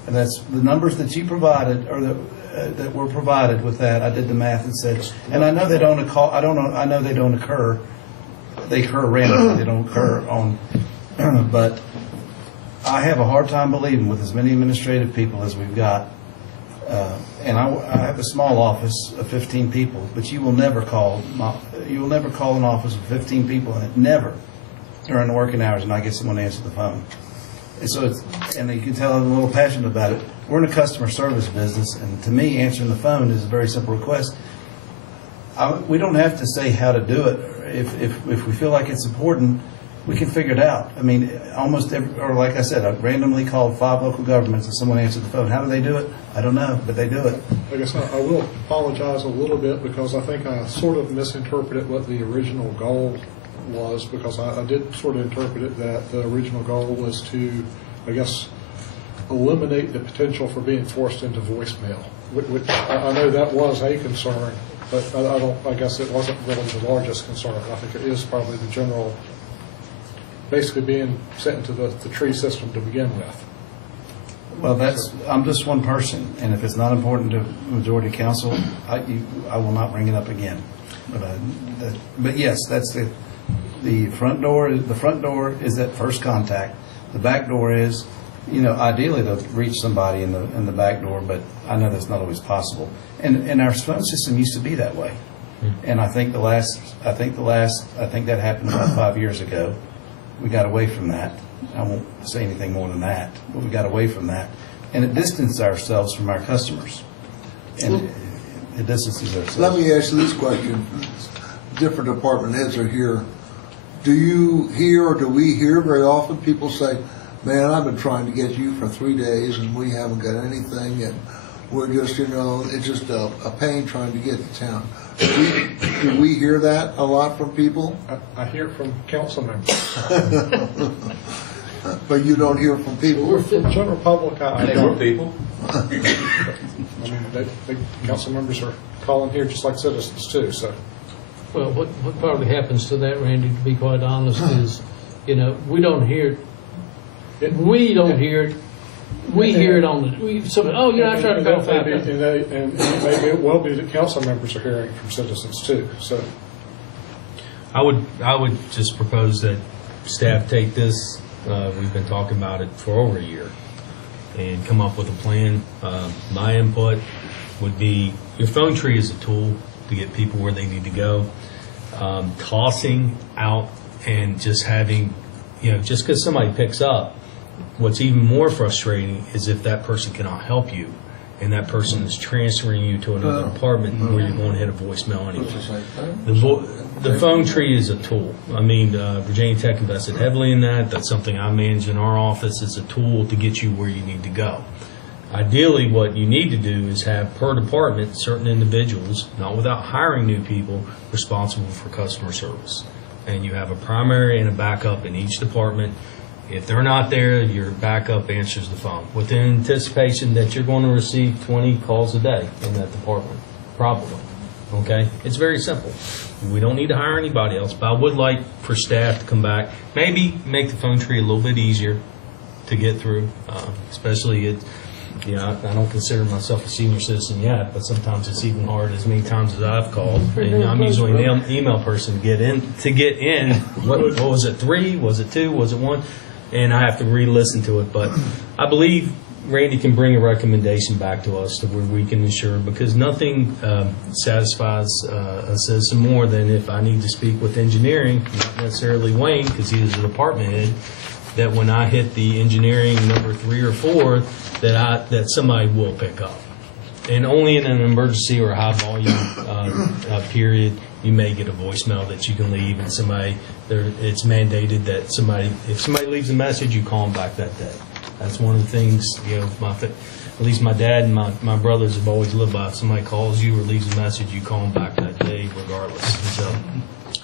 And that's the numbers that you provided, or that were provided with that. I did the math and said, and I know they don't occur. I know they don't occur. They occur randomly. They don't occur on. But I have a hard time believing with as many administrative people as we've got. And I have a small office of 15 people, but you will never call an office of 15 people, and never during the working hours, and I get someone to answer the phone. And so and you can tell I'm a little passionate about it. We're in a customer service business, and to me, answering the phone is a very simple request. We don't have to say how to do it. If we feel like it's important, we can figure it out. I mean, or like I said, I randomly called 5 local governments and someone answered the phone. How do they do it? I don't know, but they do it. I guess I will apologize a little bit because I think I sort of misinterpreted what the original goal was, because I did sort of interpret it that the original goal was to, I guess, eliminate the potential for being forced into voicemail, which I know that was a concern, but I guess it wasn't really the largest concern. I think it is probably the general, basically being sent into the tree system to begin with. Well, I'm just one person, and if it's not important to majority council, I will not bring it up again. But yes, that's the front door. The front door is that first contact. The back door is, ideally to reach somebody in the back door, but I know that's not always possible. And our phone system used to be that way. And I think that happened about 5 years ago. We got away from that. I won't say anything more than that, but we got away from that. And it distanced ourselves from our customers. And it distances ourselves. Let me ask you this question. Different department heads are here. Do you hear, or do we hear very often people say, man, I've been trying to get you for 3 days and we haven't got anything, and we're just, it's just a pain trying to get to town. Do we hear that a lot from people? I hear it from council members. But you don't hear from people? We're from the general public. I don't. People. I mean, the council members are calling here just like citizens too, so. Well, what probably happens to that, Randy, to be quite honest, is, we don't hear it. We don't hear it. We hear it on the. Oh, I tried to call 5 times. And maybe it will be that council members are hearing from citizens too. So, I would just propose that staff take this. We've been talking about it for over a year, and come up with a plan. My input would be your phone tree is a tool to get people where they need to go. Tossing out and just having, just because somebody picks up, what's even more frustrating is if that person cannot help you and that person is transferring you to another department where you're going to hit a voicemail anyway. The phone tree is a tool. I mean, Virginia Tech invested heavily in that. That's something I manage in our office. It's a tool to get you where you need to go. Ideally, what you need to do is have per department certain individuals, not without hiring new people, responsible for customer service. And you have a primary and a backup in each department. If they're not there, your backup answers the phone with the anticipation that you're going to receive 20 calls a day in that department, probably. Okay? It's very simple. We don't need to hire anybody else, but I would like for staff to come back, maybe make the phone tree a little bit easier to get through, especially I don't consider myself a senior citizen yet, but sometimes it's even hard as many times as I've called. And I'm usually an email person to get in. What was it, 3? Was it 2? Was it 1? And I have to re-listen to it. But I believe Randy can bring a recommendation back to us to where we can ensure, because nothing satisfies a citizen more than if I need to speak with engineering, not necessarily Wayne, because he is the department head, that when I hit the engineering number 3 or 4, that somebody will pick up. And only in an emergency or a high volume period, you may get a voicemail that you can leave, and it's mandated that if somebody leaves a message, you call them back that day. That's one of the things, at least my dad and my brothers have always lived by. If somebody calls you or leaves a message, you call them back that day regardless. So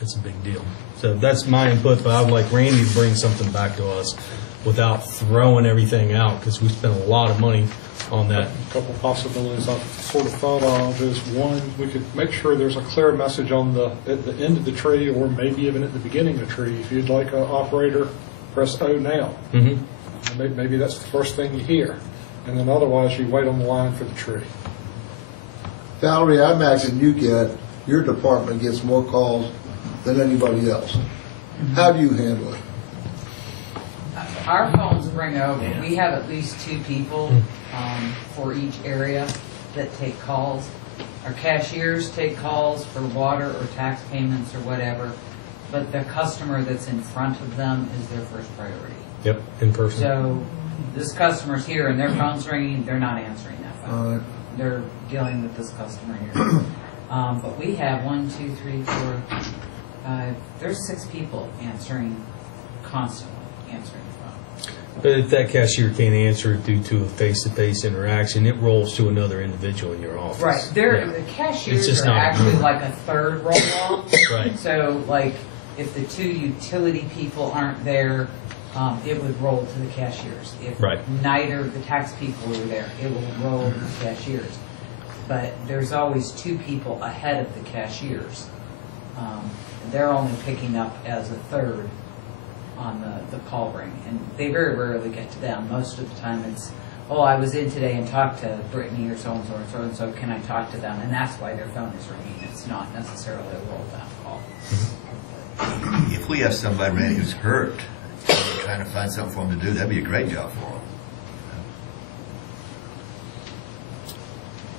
It's a big deal. So that's my input, but I would like Randy to bring something back to us without throwing everything out, because we spent a lot of money on that. A couple possibilities I've sort of thought of is, one, we could make sure there's a clear message on at the end of the tree, or maybe even at the beginning of the tree. If you'd like an operator, press O now. Mm-hmm. Maybe that's the first thing you hear. And then otherwise, you wait on the line for the tree. Valerie, I imagine your department gets more calls than anybody else. How do you handle it? Our phones ring over. We have at least 2 people for each area that take calls. Our cashiers take calls for water or tax payments or whatever, but the customer that's in front of them is their first priority. Yep, in person. So this customer's here and their phone's ringing, they're not answering that phone. They're dealing with this customer here. But we have 1, 2, 3, 4, 5. There's 6 people constantly answering the phone. But if that cashier can't answer it due to a face-to-face interaction, it rolls to another individual in your office. Right. The cashiers are actually like a third roll-off. Right. So, like, if the 2 utility people aren't there, it would roll to the cashiers. If neither the tax people are there, it will roll to the cashiers. But there's always 2 people ahead of the cashiers. They're only picking up as a third on the call ring, and they very rarely get to them. Most of the time it's, I was in today and talked to Brittany or so-and-so or so-and-so, can I talk to them? And that's why their phone is ringing. It's not necessarily a roll-down call. If we have somebody, Randy, who's hurt, trying to find something for them to do, that'd be a great job for them.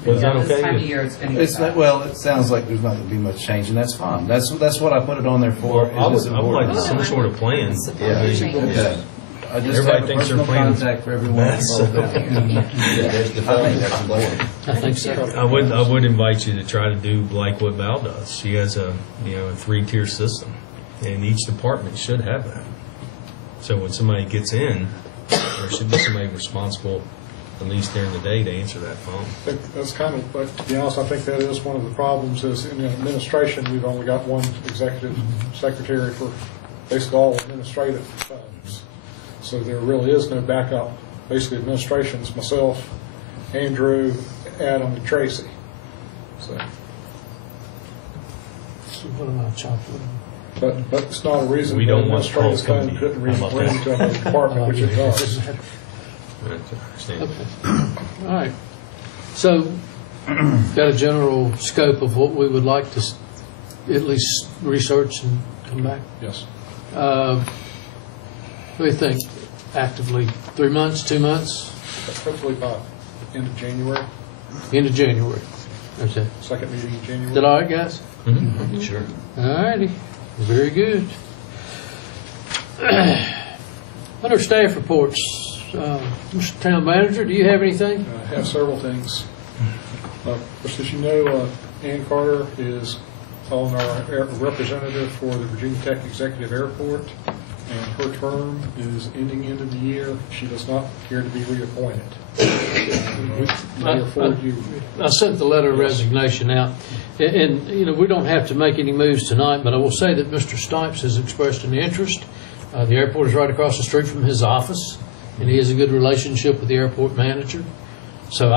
Was that okay? This time of year it's going to get bad. Well, it sounds like there's not going to be much change, and that's fine. That's what I put it on there for. I would like some sort of plan. Yeah. I just Everybody have a thinks personal they're playing contact for everyone. I think so. I would invite you to try to do like what Val does. She has a 3-tier system, and each department should have that. So when somebody gets in, there should be somebody responsible, at least during the day, to answer that phone. I think that's kind of, but to be honest, I think that is one of the problems is in the administration, we've only got one executive secretary for basically all administrative funds. So there really is no backup. Basically, administration's myself, Andrew, Adam, and Tracy. So what about chocolate? But it's not a reason We the don't want administrative calls coming fund to you. couldn't How about ring that? to another department, which it does. Okay. All right. So, got a general scope of what we would like to at least research and come back? Yes. What do you think? Actively 3 months, 2 months? Hopefully by end of January, End of January. Okay. second meeting in January. Is that all right, guys? Mm-hmm. Sure. All righty. Very good. Under staff reports, Mr. Town Manager, do you have anything? I have several things. First, as you know, Ann Carter is on our representative for the Virginia Tech Executive Airport, and her term is ending end of the year. She does not care to be reappointed. I sent the letter of resignation out, and we don't have to make any moves tonight, but I will say that Mr. Stipes has expressed an interest. The airport is right across the street from his office, and he has a good relationship with the airport manager. So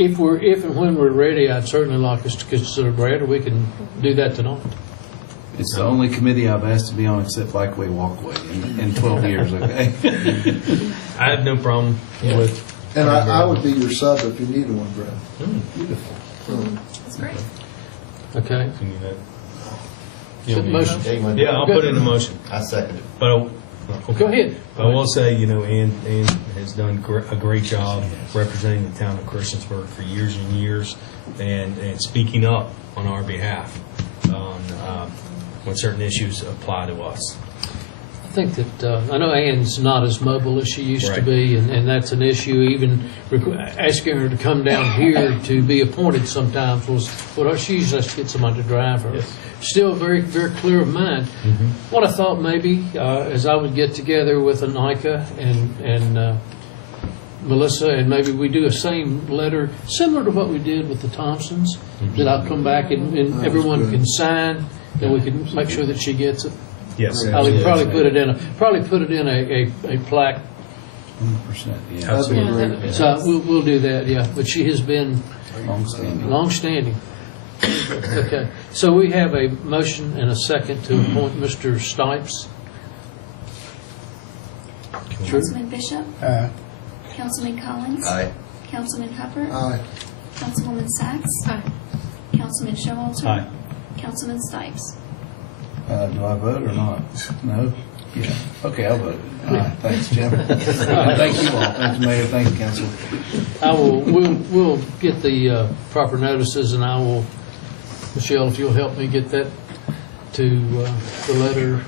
if and when we're ready, I'd certainly like us to consider Brad, or we can do that tonight. It's the only committee I've asked to be on except Bikeway Walkway in 12 years, okay? I have no problem with. And I would be your sub if you needed one, Brad. Beautiful. That's great. Okay. Can you Set the motion. Yeah, I'll put it in the motion. I second it. But Go ahead. I will say, Ann has done a great job representing the town of Christiansburg for years and years, and speaking up on our behalf on when certain issues apply to us. I think that, I know Ann's not as mobile as she used to Right. be, and that's an issue. Even asking her to come down here to be appointed sometimes was, well, she usually has to get somebody to drive her. Yes. Still very, very clear of mind. What I thought maybe, as I would get together with Anika and Melissa, and maybe we do a same letter, similar to what we did with the Thompsons, that I'll come back and everyone can sign, then we can make sure that she gets it. Yes. I'll probably put it in a plaque. 100%, yeah. Absolutely. So we'll do that, yeah. But she has been long-standing. Okay. So we have a motion and a second to appoint Mr. Stipes. Councilman Bishop? Aye. Councilman Collins? Aye. Councilman Hubbard? Aye. Councilwoman Sacks? Aye. Councilman Showalter? Aye. Councilman Stipes? Do I vote or not? No? Yeah. Okay, I'll vote. Thanks, Jim. Thank you all. Thanks, Mayor. Thank you, Council. We'll get the proper notices, and I will, Michelle, if you'll help me get that to the letter.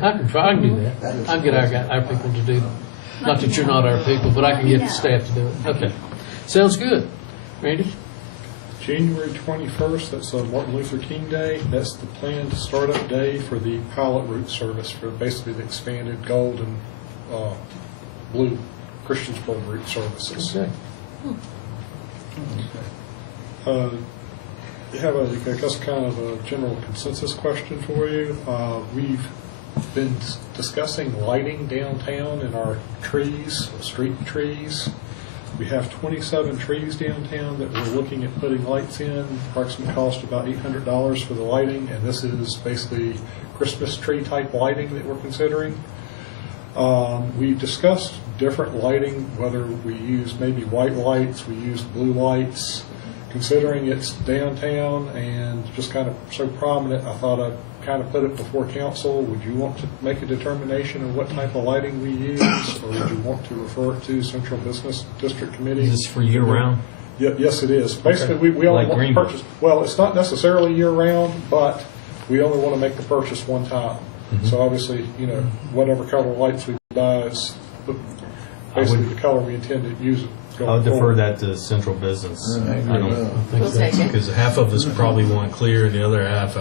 I can try, I can do that. I can get our people to do that. Not that you're not our people, but I can get the staff to do it. Okay. Sounds good. Randy? January 21st, that's Martin Luther King Day. That's the planned startup day for the pilot route service for basically the expanded gold and blue Christiansburg route services. Okay. I have I guess kind of a general consensus question for you. We've been discussing lighting downtown in our trees, street trees. We have 27 trees downtown that we're looking at putting lights in. Approximate cost about $800 for the lighting, and this is basically Christmas tree type lighting that we're considering. We've discussed different lighting, whether we use maybe white lights, we use blue lights. Considering it's downtown and just kind of so prominent, I thought I'd kind of put it before council. Would you want to make a determination of what type of lighting we use, or would you want to refer it to Central Business District Committee? Is this for year-round? Yes, it is. Basically, we only want to purchase, well, it's not necessarily year-round, but we only want to make the purchase one time. So obviously, whatever color lights we buy is basically the color we intend to use it. I'll defer that to central business. I don't We'll take it. because half of us probably want clear, and the other half,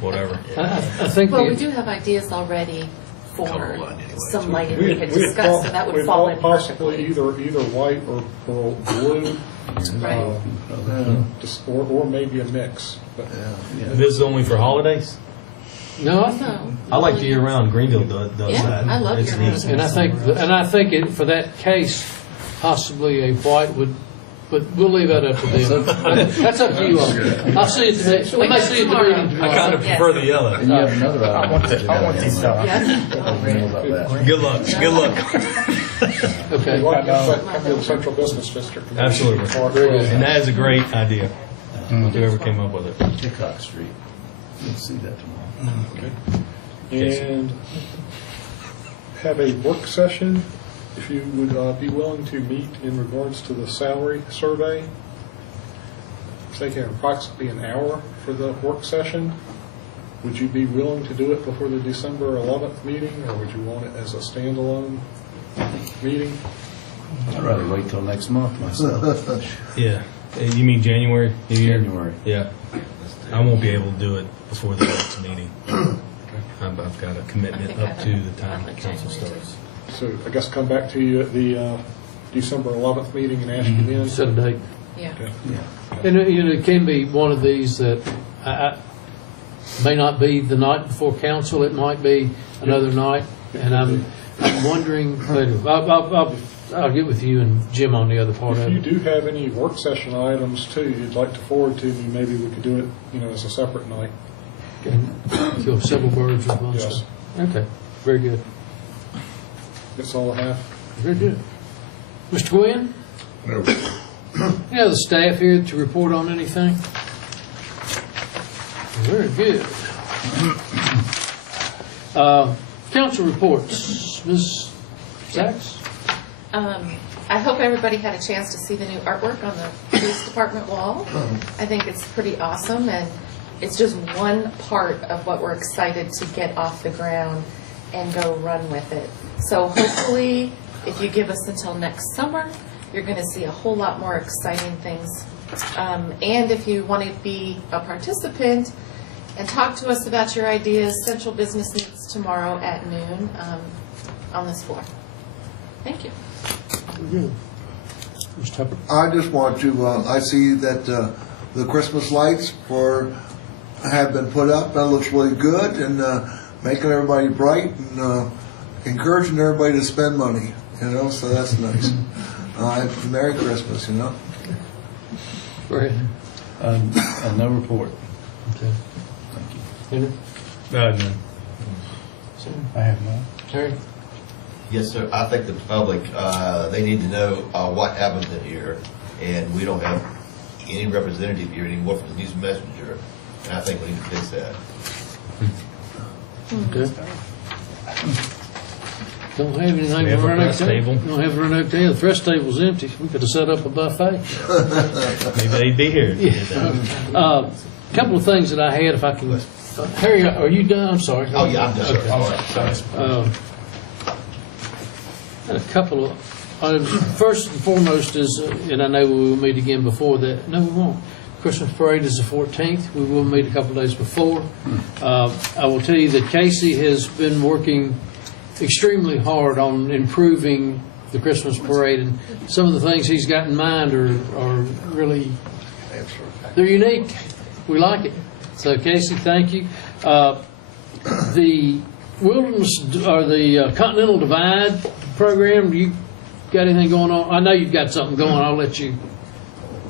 whatever. I think Well, we do have ideas already for some lighting we had discussed, so that would we'd fall in possibly perfectly. either white or blue, Right. or maybe a mix. But This is only for holidays? No, I like the year-round. Greenville does Yeah, that. I love It's year-round. neat. and I think for that case, possibly a white would, but we'll leave that up to them. That's up to you all. I'll see you today. We may see you at the meeting I tomorrow. kind of prefer the yellow. And you have another item. I want these stuff. Good luck. Good luck. Okay. we'd like to come to the Central Business District. Absolutely. And that is a great idea. Whoever came up with it. Hickok Street. You'll see that tomorrow. Okay. And have a work session, if you would be willing to meet in regards to the salary survey. It's taking approximately an hour for the work session. Would you be willing to do it before the December 11th meeting, or would you want it as a standalone meeting? I'd rather wait till next month myself. Yeah. You mean January? New Year? January. Yeah. I won't be able to do it before the next meeting. I've got a commitment up to the time the council starts. So I guess come back to you at the December 11th meeting and ask you then. Set a date. Yeah. And it can be one of these that may not be the night before council. It might be another night. And I'm wondering, I'll get with you and Jim on the other part If of you it. do have any work session items too you'd like to forward to me, maybe we could do it, as a separate night. And kill several birds with one Yes. stone. Okay, very good. That's all I have. Very good. Mr. Gwynn? No. Any other staff here to report on anything? Very good. Council reports. Ms. Sachs? I hope everybody had a chance to see the new artwork on the police department wall. I think it's pretty awesome, and it's just one part of what we're excited to get off the ground and go run with it. So hopefully, if you give us until next summer, you're going to see a whole lot more exciting things. And if you want to be a participant and talk to us about your ideas, Central Business meets tomorrow at noon on this floor. Thank you. Good. Mr. Hubbard? I just want to, I see that the Christmas lights for have been put up. That looks really good, and making everybody bright and encouraging everybody to spend money, so that's nice. Merry Christmas, Brad? No report. Okay. Thank you. Henry? No. I have none. Terry? Yes, sir. I think the public, they need to know what happens in here, and we don't have any representative here anymore from the news messenger, and I think we need to fix that. Okay. Don't have anything We have to a run press table. Don't have a run out there. The press table's empty. We could have set up a buffet. Maybe they'd be here. A couple of things that I had, if I can. Harry, are you done? I'm sorry. Oh, yeah, I'm done. Okay. All right, sorry. Had a couple of items. First and foremost is, and I know we will meet again before that. No, we won't. Christmas parade is the 14th. We will meet a couple of days before. I will tell you that Casey has been working extremely hard on improving the Christmas parade, and some of the things he's got in mind are really, they're unique. We like it. So Casey, thank you. The Wilderness, or the Continental Divide program, you got anything going on? I know you've got something going. I'll let you.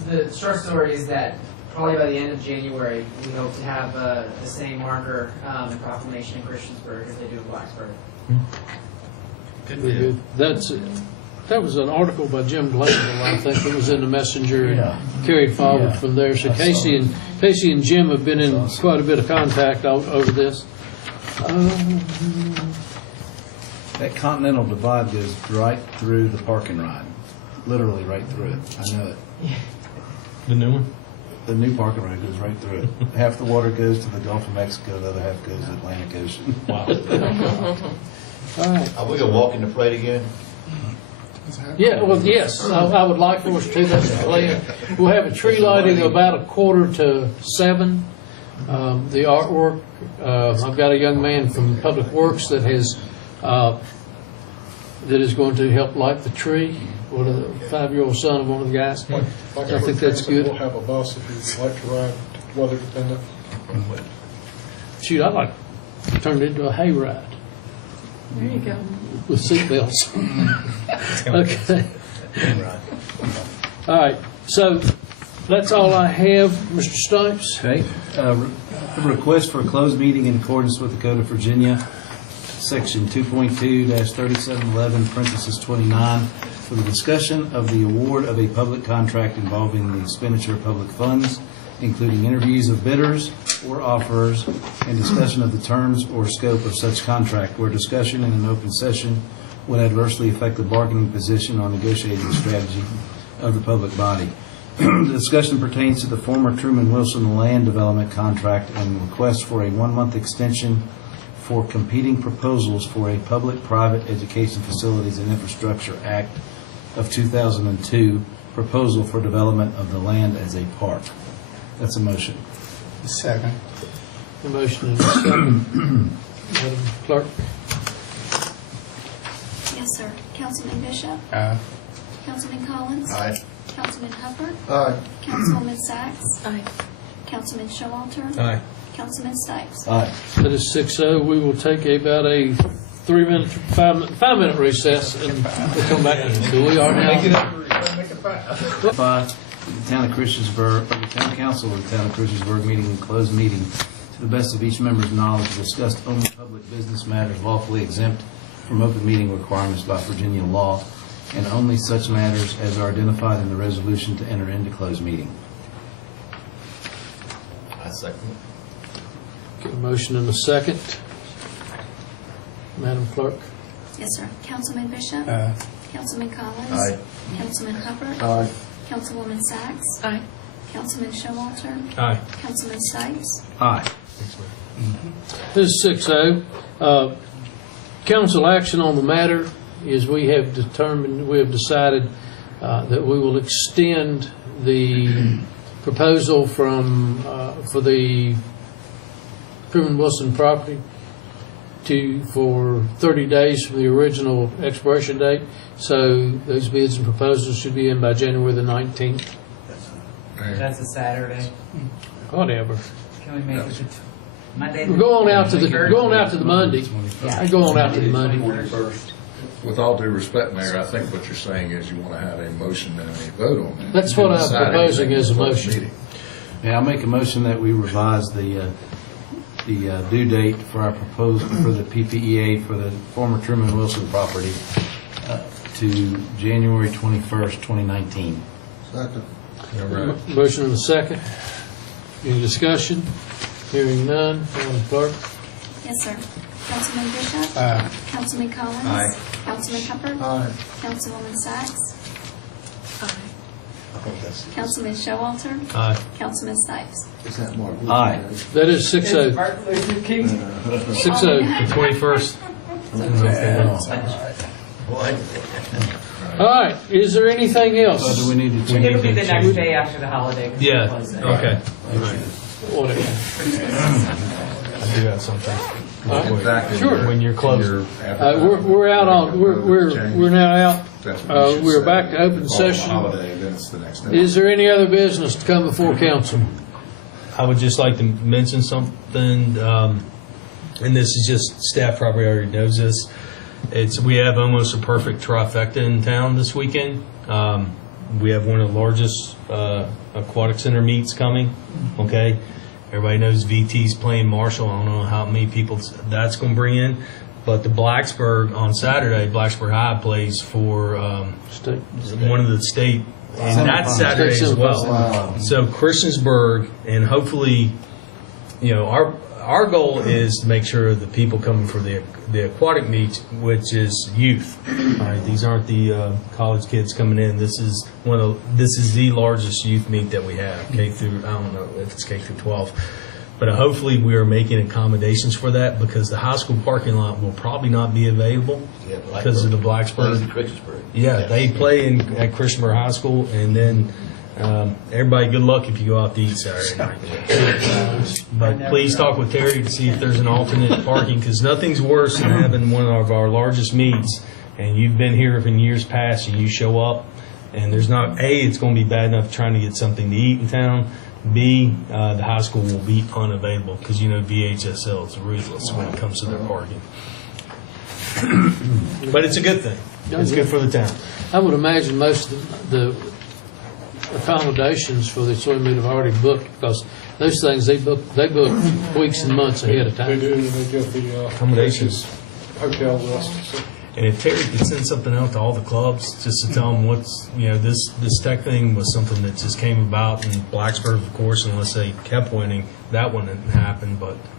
The short story is that probably by the end of January, we hope to have the same marker and proclamation in Christiansburg as they do in Blacksburg. Very good. That was an article by Jim Glanville, I think, that was in the Messenger and carried forward from there. So Casey and Jim have been in quite a bit of contact over this. That Continental Divide goes right through the park and ride, literally right through it. I know it. The new one? The new park and ride goes right through it. Half the water goes to the Gulf of Mexico, the other half goes to the Atlantic Ocean. Wow. All right. Are we going to walk in the parade again? Yeah, well, yes, I would like for us to. That's the plan. We'll have a tree lighting about 6:45. The artwork, I've got a young man from Public Works that is going to help light the tree. One of the 5-year-old son of one of the guys. I think that's good. We'll have a bus if you'd like to ride, weather dependent. Shoot, I'd like to turn it into a hayride. There you go. With seatbelts. Okay. All right. So that's all I have, Mr. Stipes. Okay. A request for a closed meeting in accordance with the Code of Virginia, Section 2.2-3711, parentheses 29, for the discussion of the award of a public contract involving the expenditure of public funds, including interviews of bidders or offerers, and discussion of the terms or scope of such contract, where discussion in an open session would adversely affect the bargaining position or negotiating strategy of the public body. The discussion pertains to the former Truman Wilson land development contract and request for a 1-month extension for competing proposals for a Public-Private Education Facilities and Infrastructure Act of 2002 proposal for development of the land as a park. That's a motion. Second. A motion and a second. Madam Clerk. Yes, sir. Councilman Bishop? Aye. Councilman Collins? Aye. Councilman Hubbard? Aye. Councilwoman Sacks? Aye. Councilman Showalter? Aye. Councilman Stipes? Aye. That is 6-0. We will take about a 5-minute recess, and we'll come back. So we are now. By the Town of Christiansburg, or the Town Council of the Town of Christiansburg meeting in closed meeting, to the best of each member's knowledge, discussed only public business matters lawfully exempt from open meeting requirements by Virginia law, and only such matters as are identified in the resolution to enter into closed meeting. I second. Get a motion and a second. Madam Clerk. Yes, sir. Councilman Bishop? Aye. Councilman Collins? Aye. Councilman Hubbard? Aye. Councilwoman Sacks? Aye. Councilman Showalter? Aye. Councilman Stipes? Aye. This is 6-0. Council action on the matter is we have decided that we will extend the proposal from, for the Truman Wilson property for 30 days from the original expiration date. So those bids and proposals should be in by January the 19th. That's a Saturday. Whatever. Can we make it Monday? We're going out to the Monday. Yeah. I go on out to the Monday. With all due respect, Mayor, I think what you're saying is you want to have a motion and a vote on that. That's You what I'm decide proposing anything as a before the motion. meeting. Yeah, I'll make a motion that we revise the due date for our proposed, for the PPEA for the former Truman Wilson property to January 21st, 2019. Second. Motion and a second. Any discussion? Hearing none. Madam Clerk? Yes, sir. Councilman Bishop? Aye. Councilman Collins? Aye. Councilman Hubbard? Aye. Councilwoman Sykes? Councilman Showalter? Aye. Councilman Stipes? Is that Mark? Aye. That is 6-0. Martin Luther King. 6-0. The 21st. All right. Is there anything else? So do we need to It'll be change? the next day after the holiday. 'cause Yeah, we close it. okay. Whatever. I do have something. Sure. When you're closing. We're out on. We're now out. We're back to open session. Holiday, then it's the next day. Is there any other business to come before council? I would just like to mention something, and this is just, staff probably already knows this. We have almost a perfect trifecta in town this weekend. We have one of the largest aquatic center meets coming, okay? Everybody knows VT's playing Marshall. I don't know how many people that's going to bring in. But the Blacksburg on Saturday, Blacksburg High plays for one of the state, and that's Saturday as well. Wow. So Christiansburg, and hopefully, our goal is to make sure the people coming for the aquatic meet, which is youth. All right, these aren't the college kids coming in. This is the largest youth meet that we have. K through, I don't know if it's K through 12. But hopefully we are making accommodations for that, because the high school parking lot will probably not be available because of the Blacksburg. Yeah, they play at Christiansburg High School, and then everybody, good luck if you go out to eat Saturday night. But please talk with Terry to see if there's an alternate parking, because nothing's worse than having one of our largest meets, and you've been here in years past, and you show up, and there's not, A, it's going to be bad enough trying to get something to eat in town. B, the high school will be unavailable, because VHSL is ruthless when it comes to their parking. But it's a good thing. It's good for the town. I would imagine most of the accommodations for the swim meet have already booked, because those things they book weeks and months ahead of They time. do, they give the Accommodations. hotel list. So And if Terry could send something out to all the clubs, just to tell them what's, this tech thing was something that just came about in Blacksburg, of course, unless they kept winning, that wouldn't happen,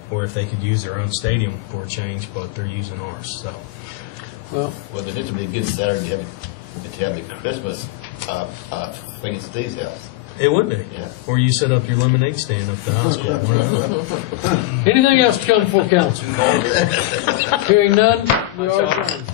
or if they could use their own stadium for a change, but they're using ours, so. Well, then it would be a good Saturday to have the Christmas thing at Steve's house. It would be. Yeah. Or you set up your lemonade stand up at the high school. anything else to come before council? Hearing none, we are adjourned.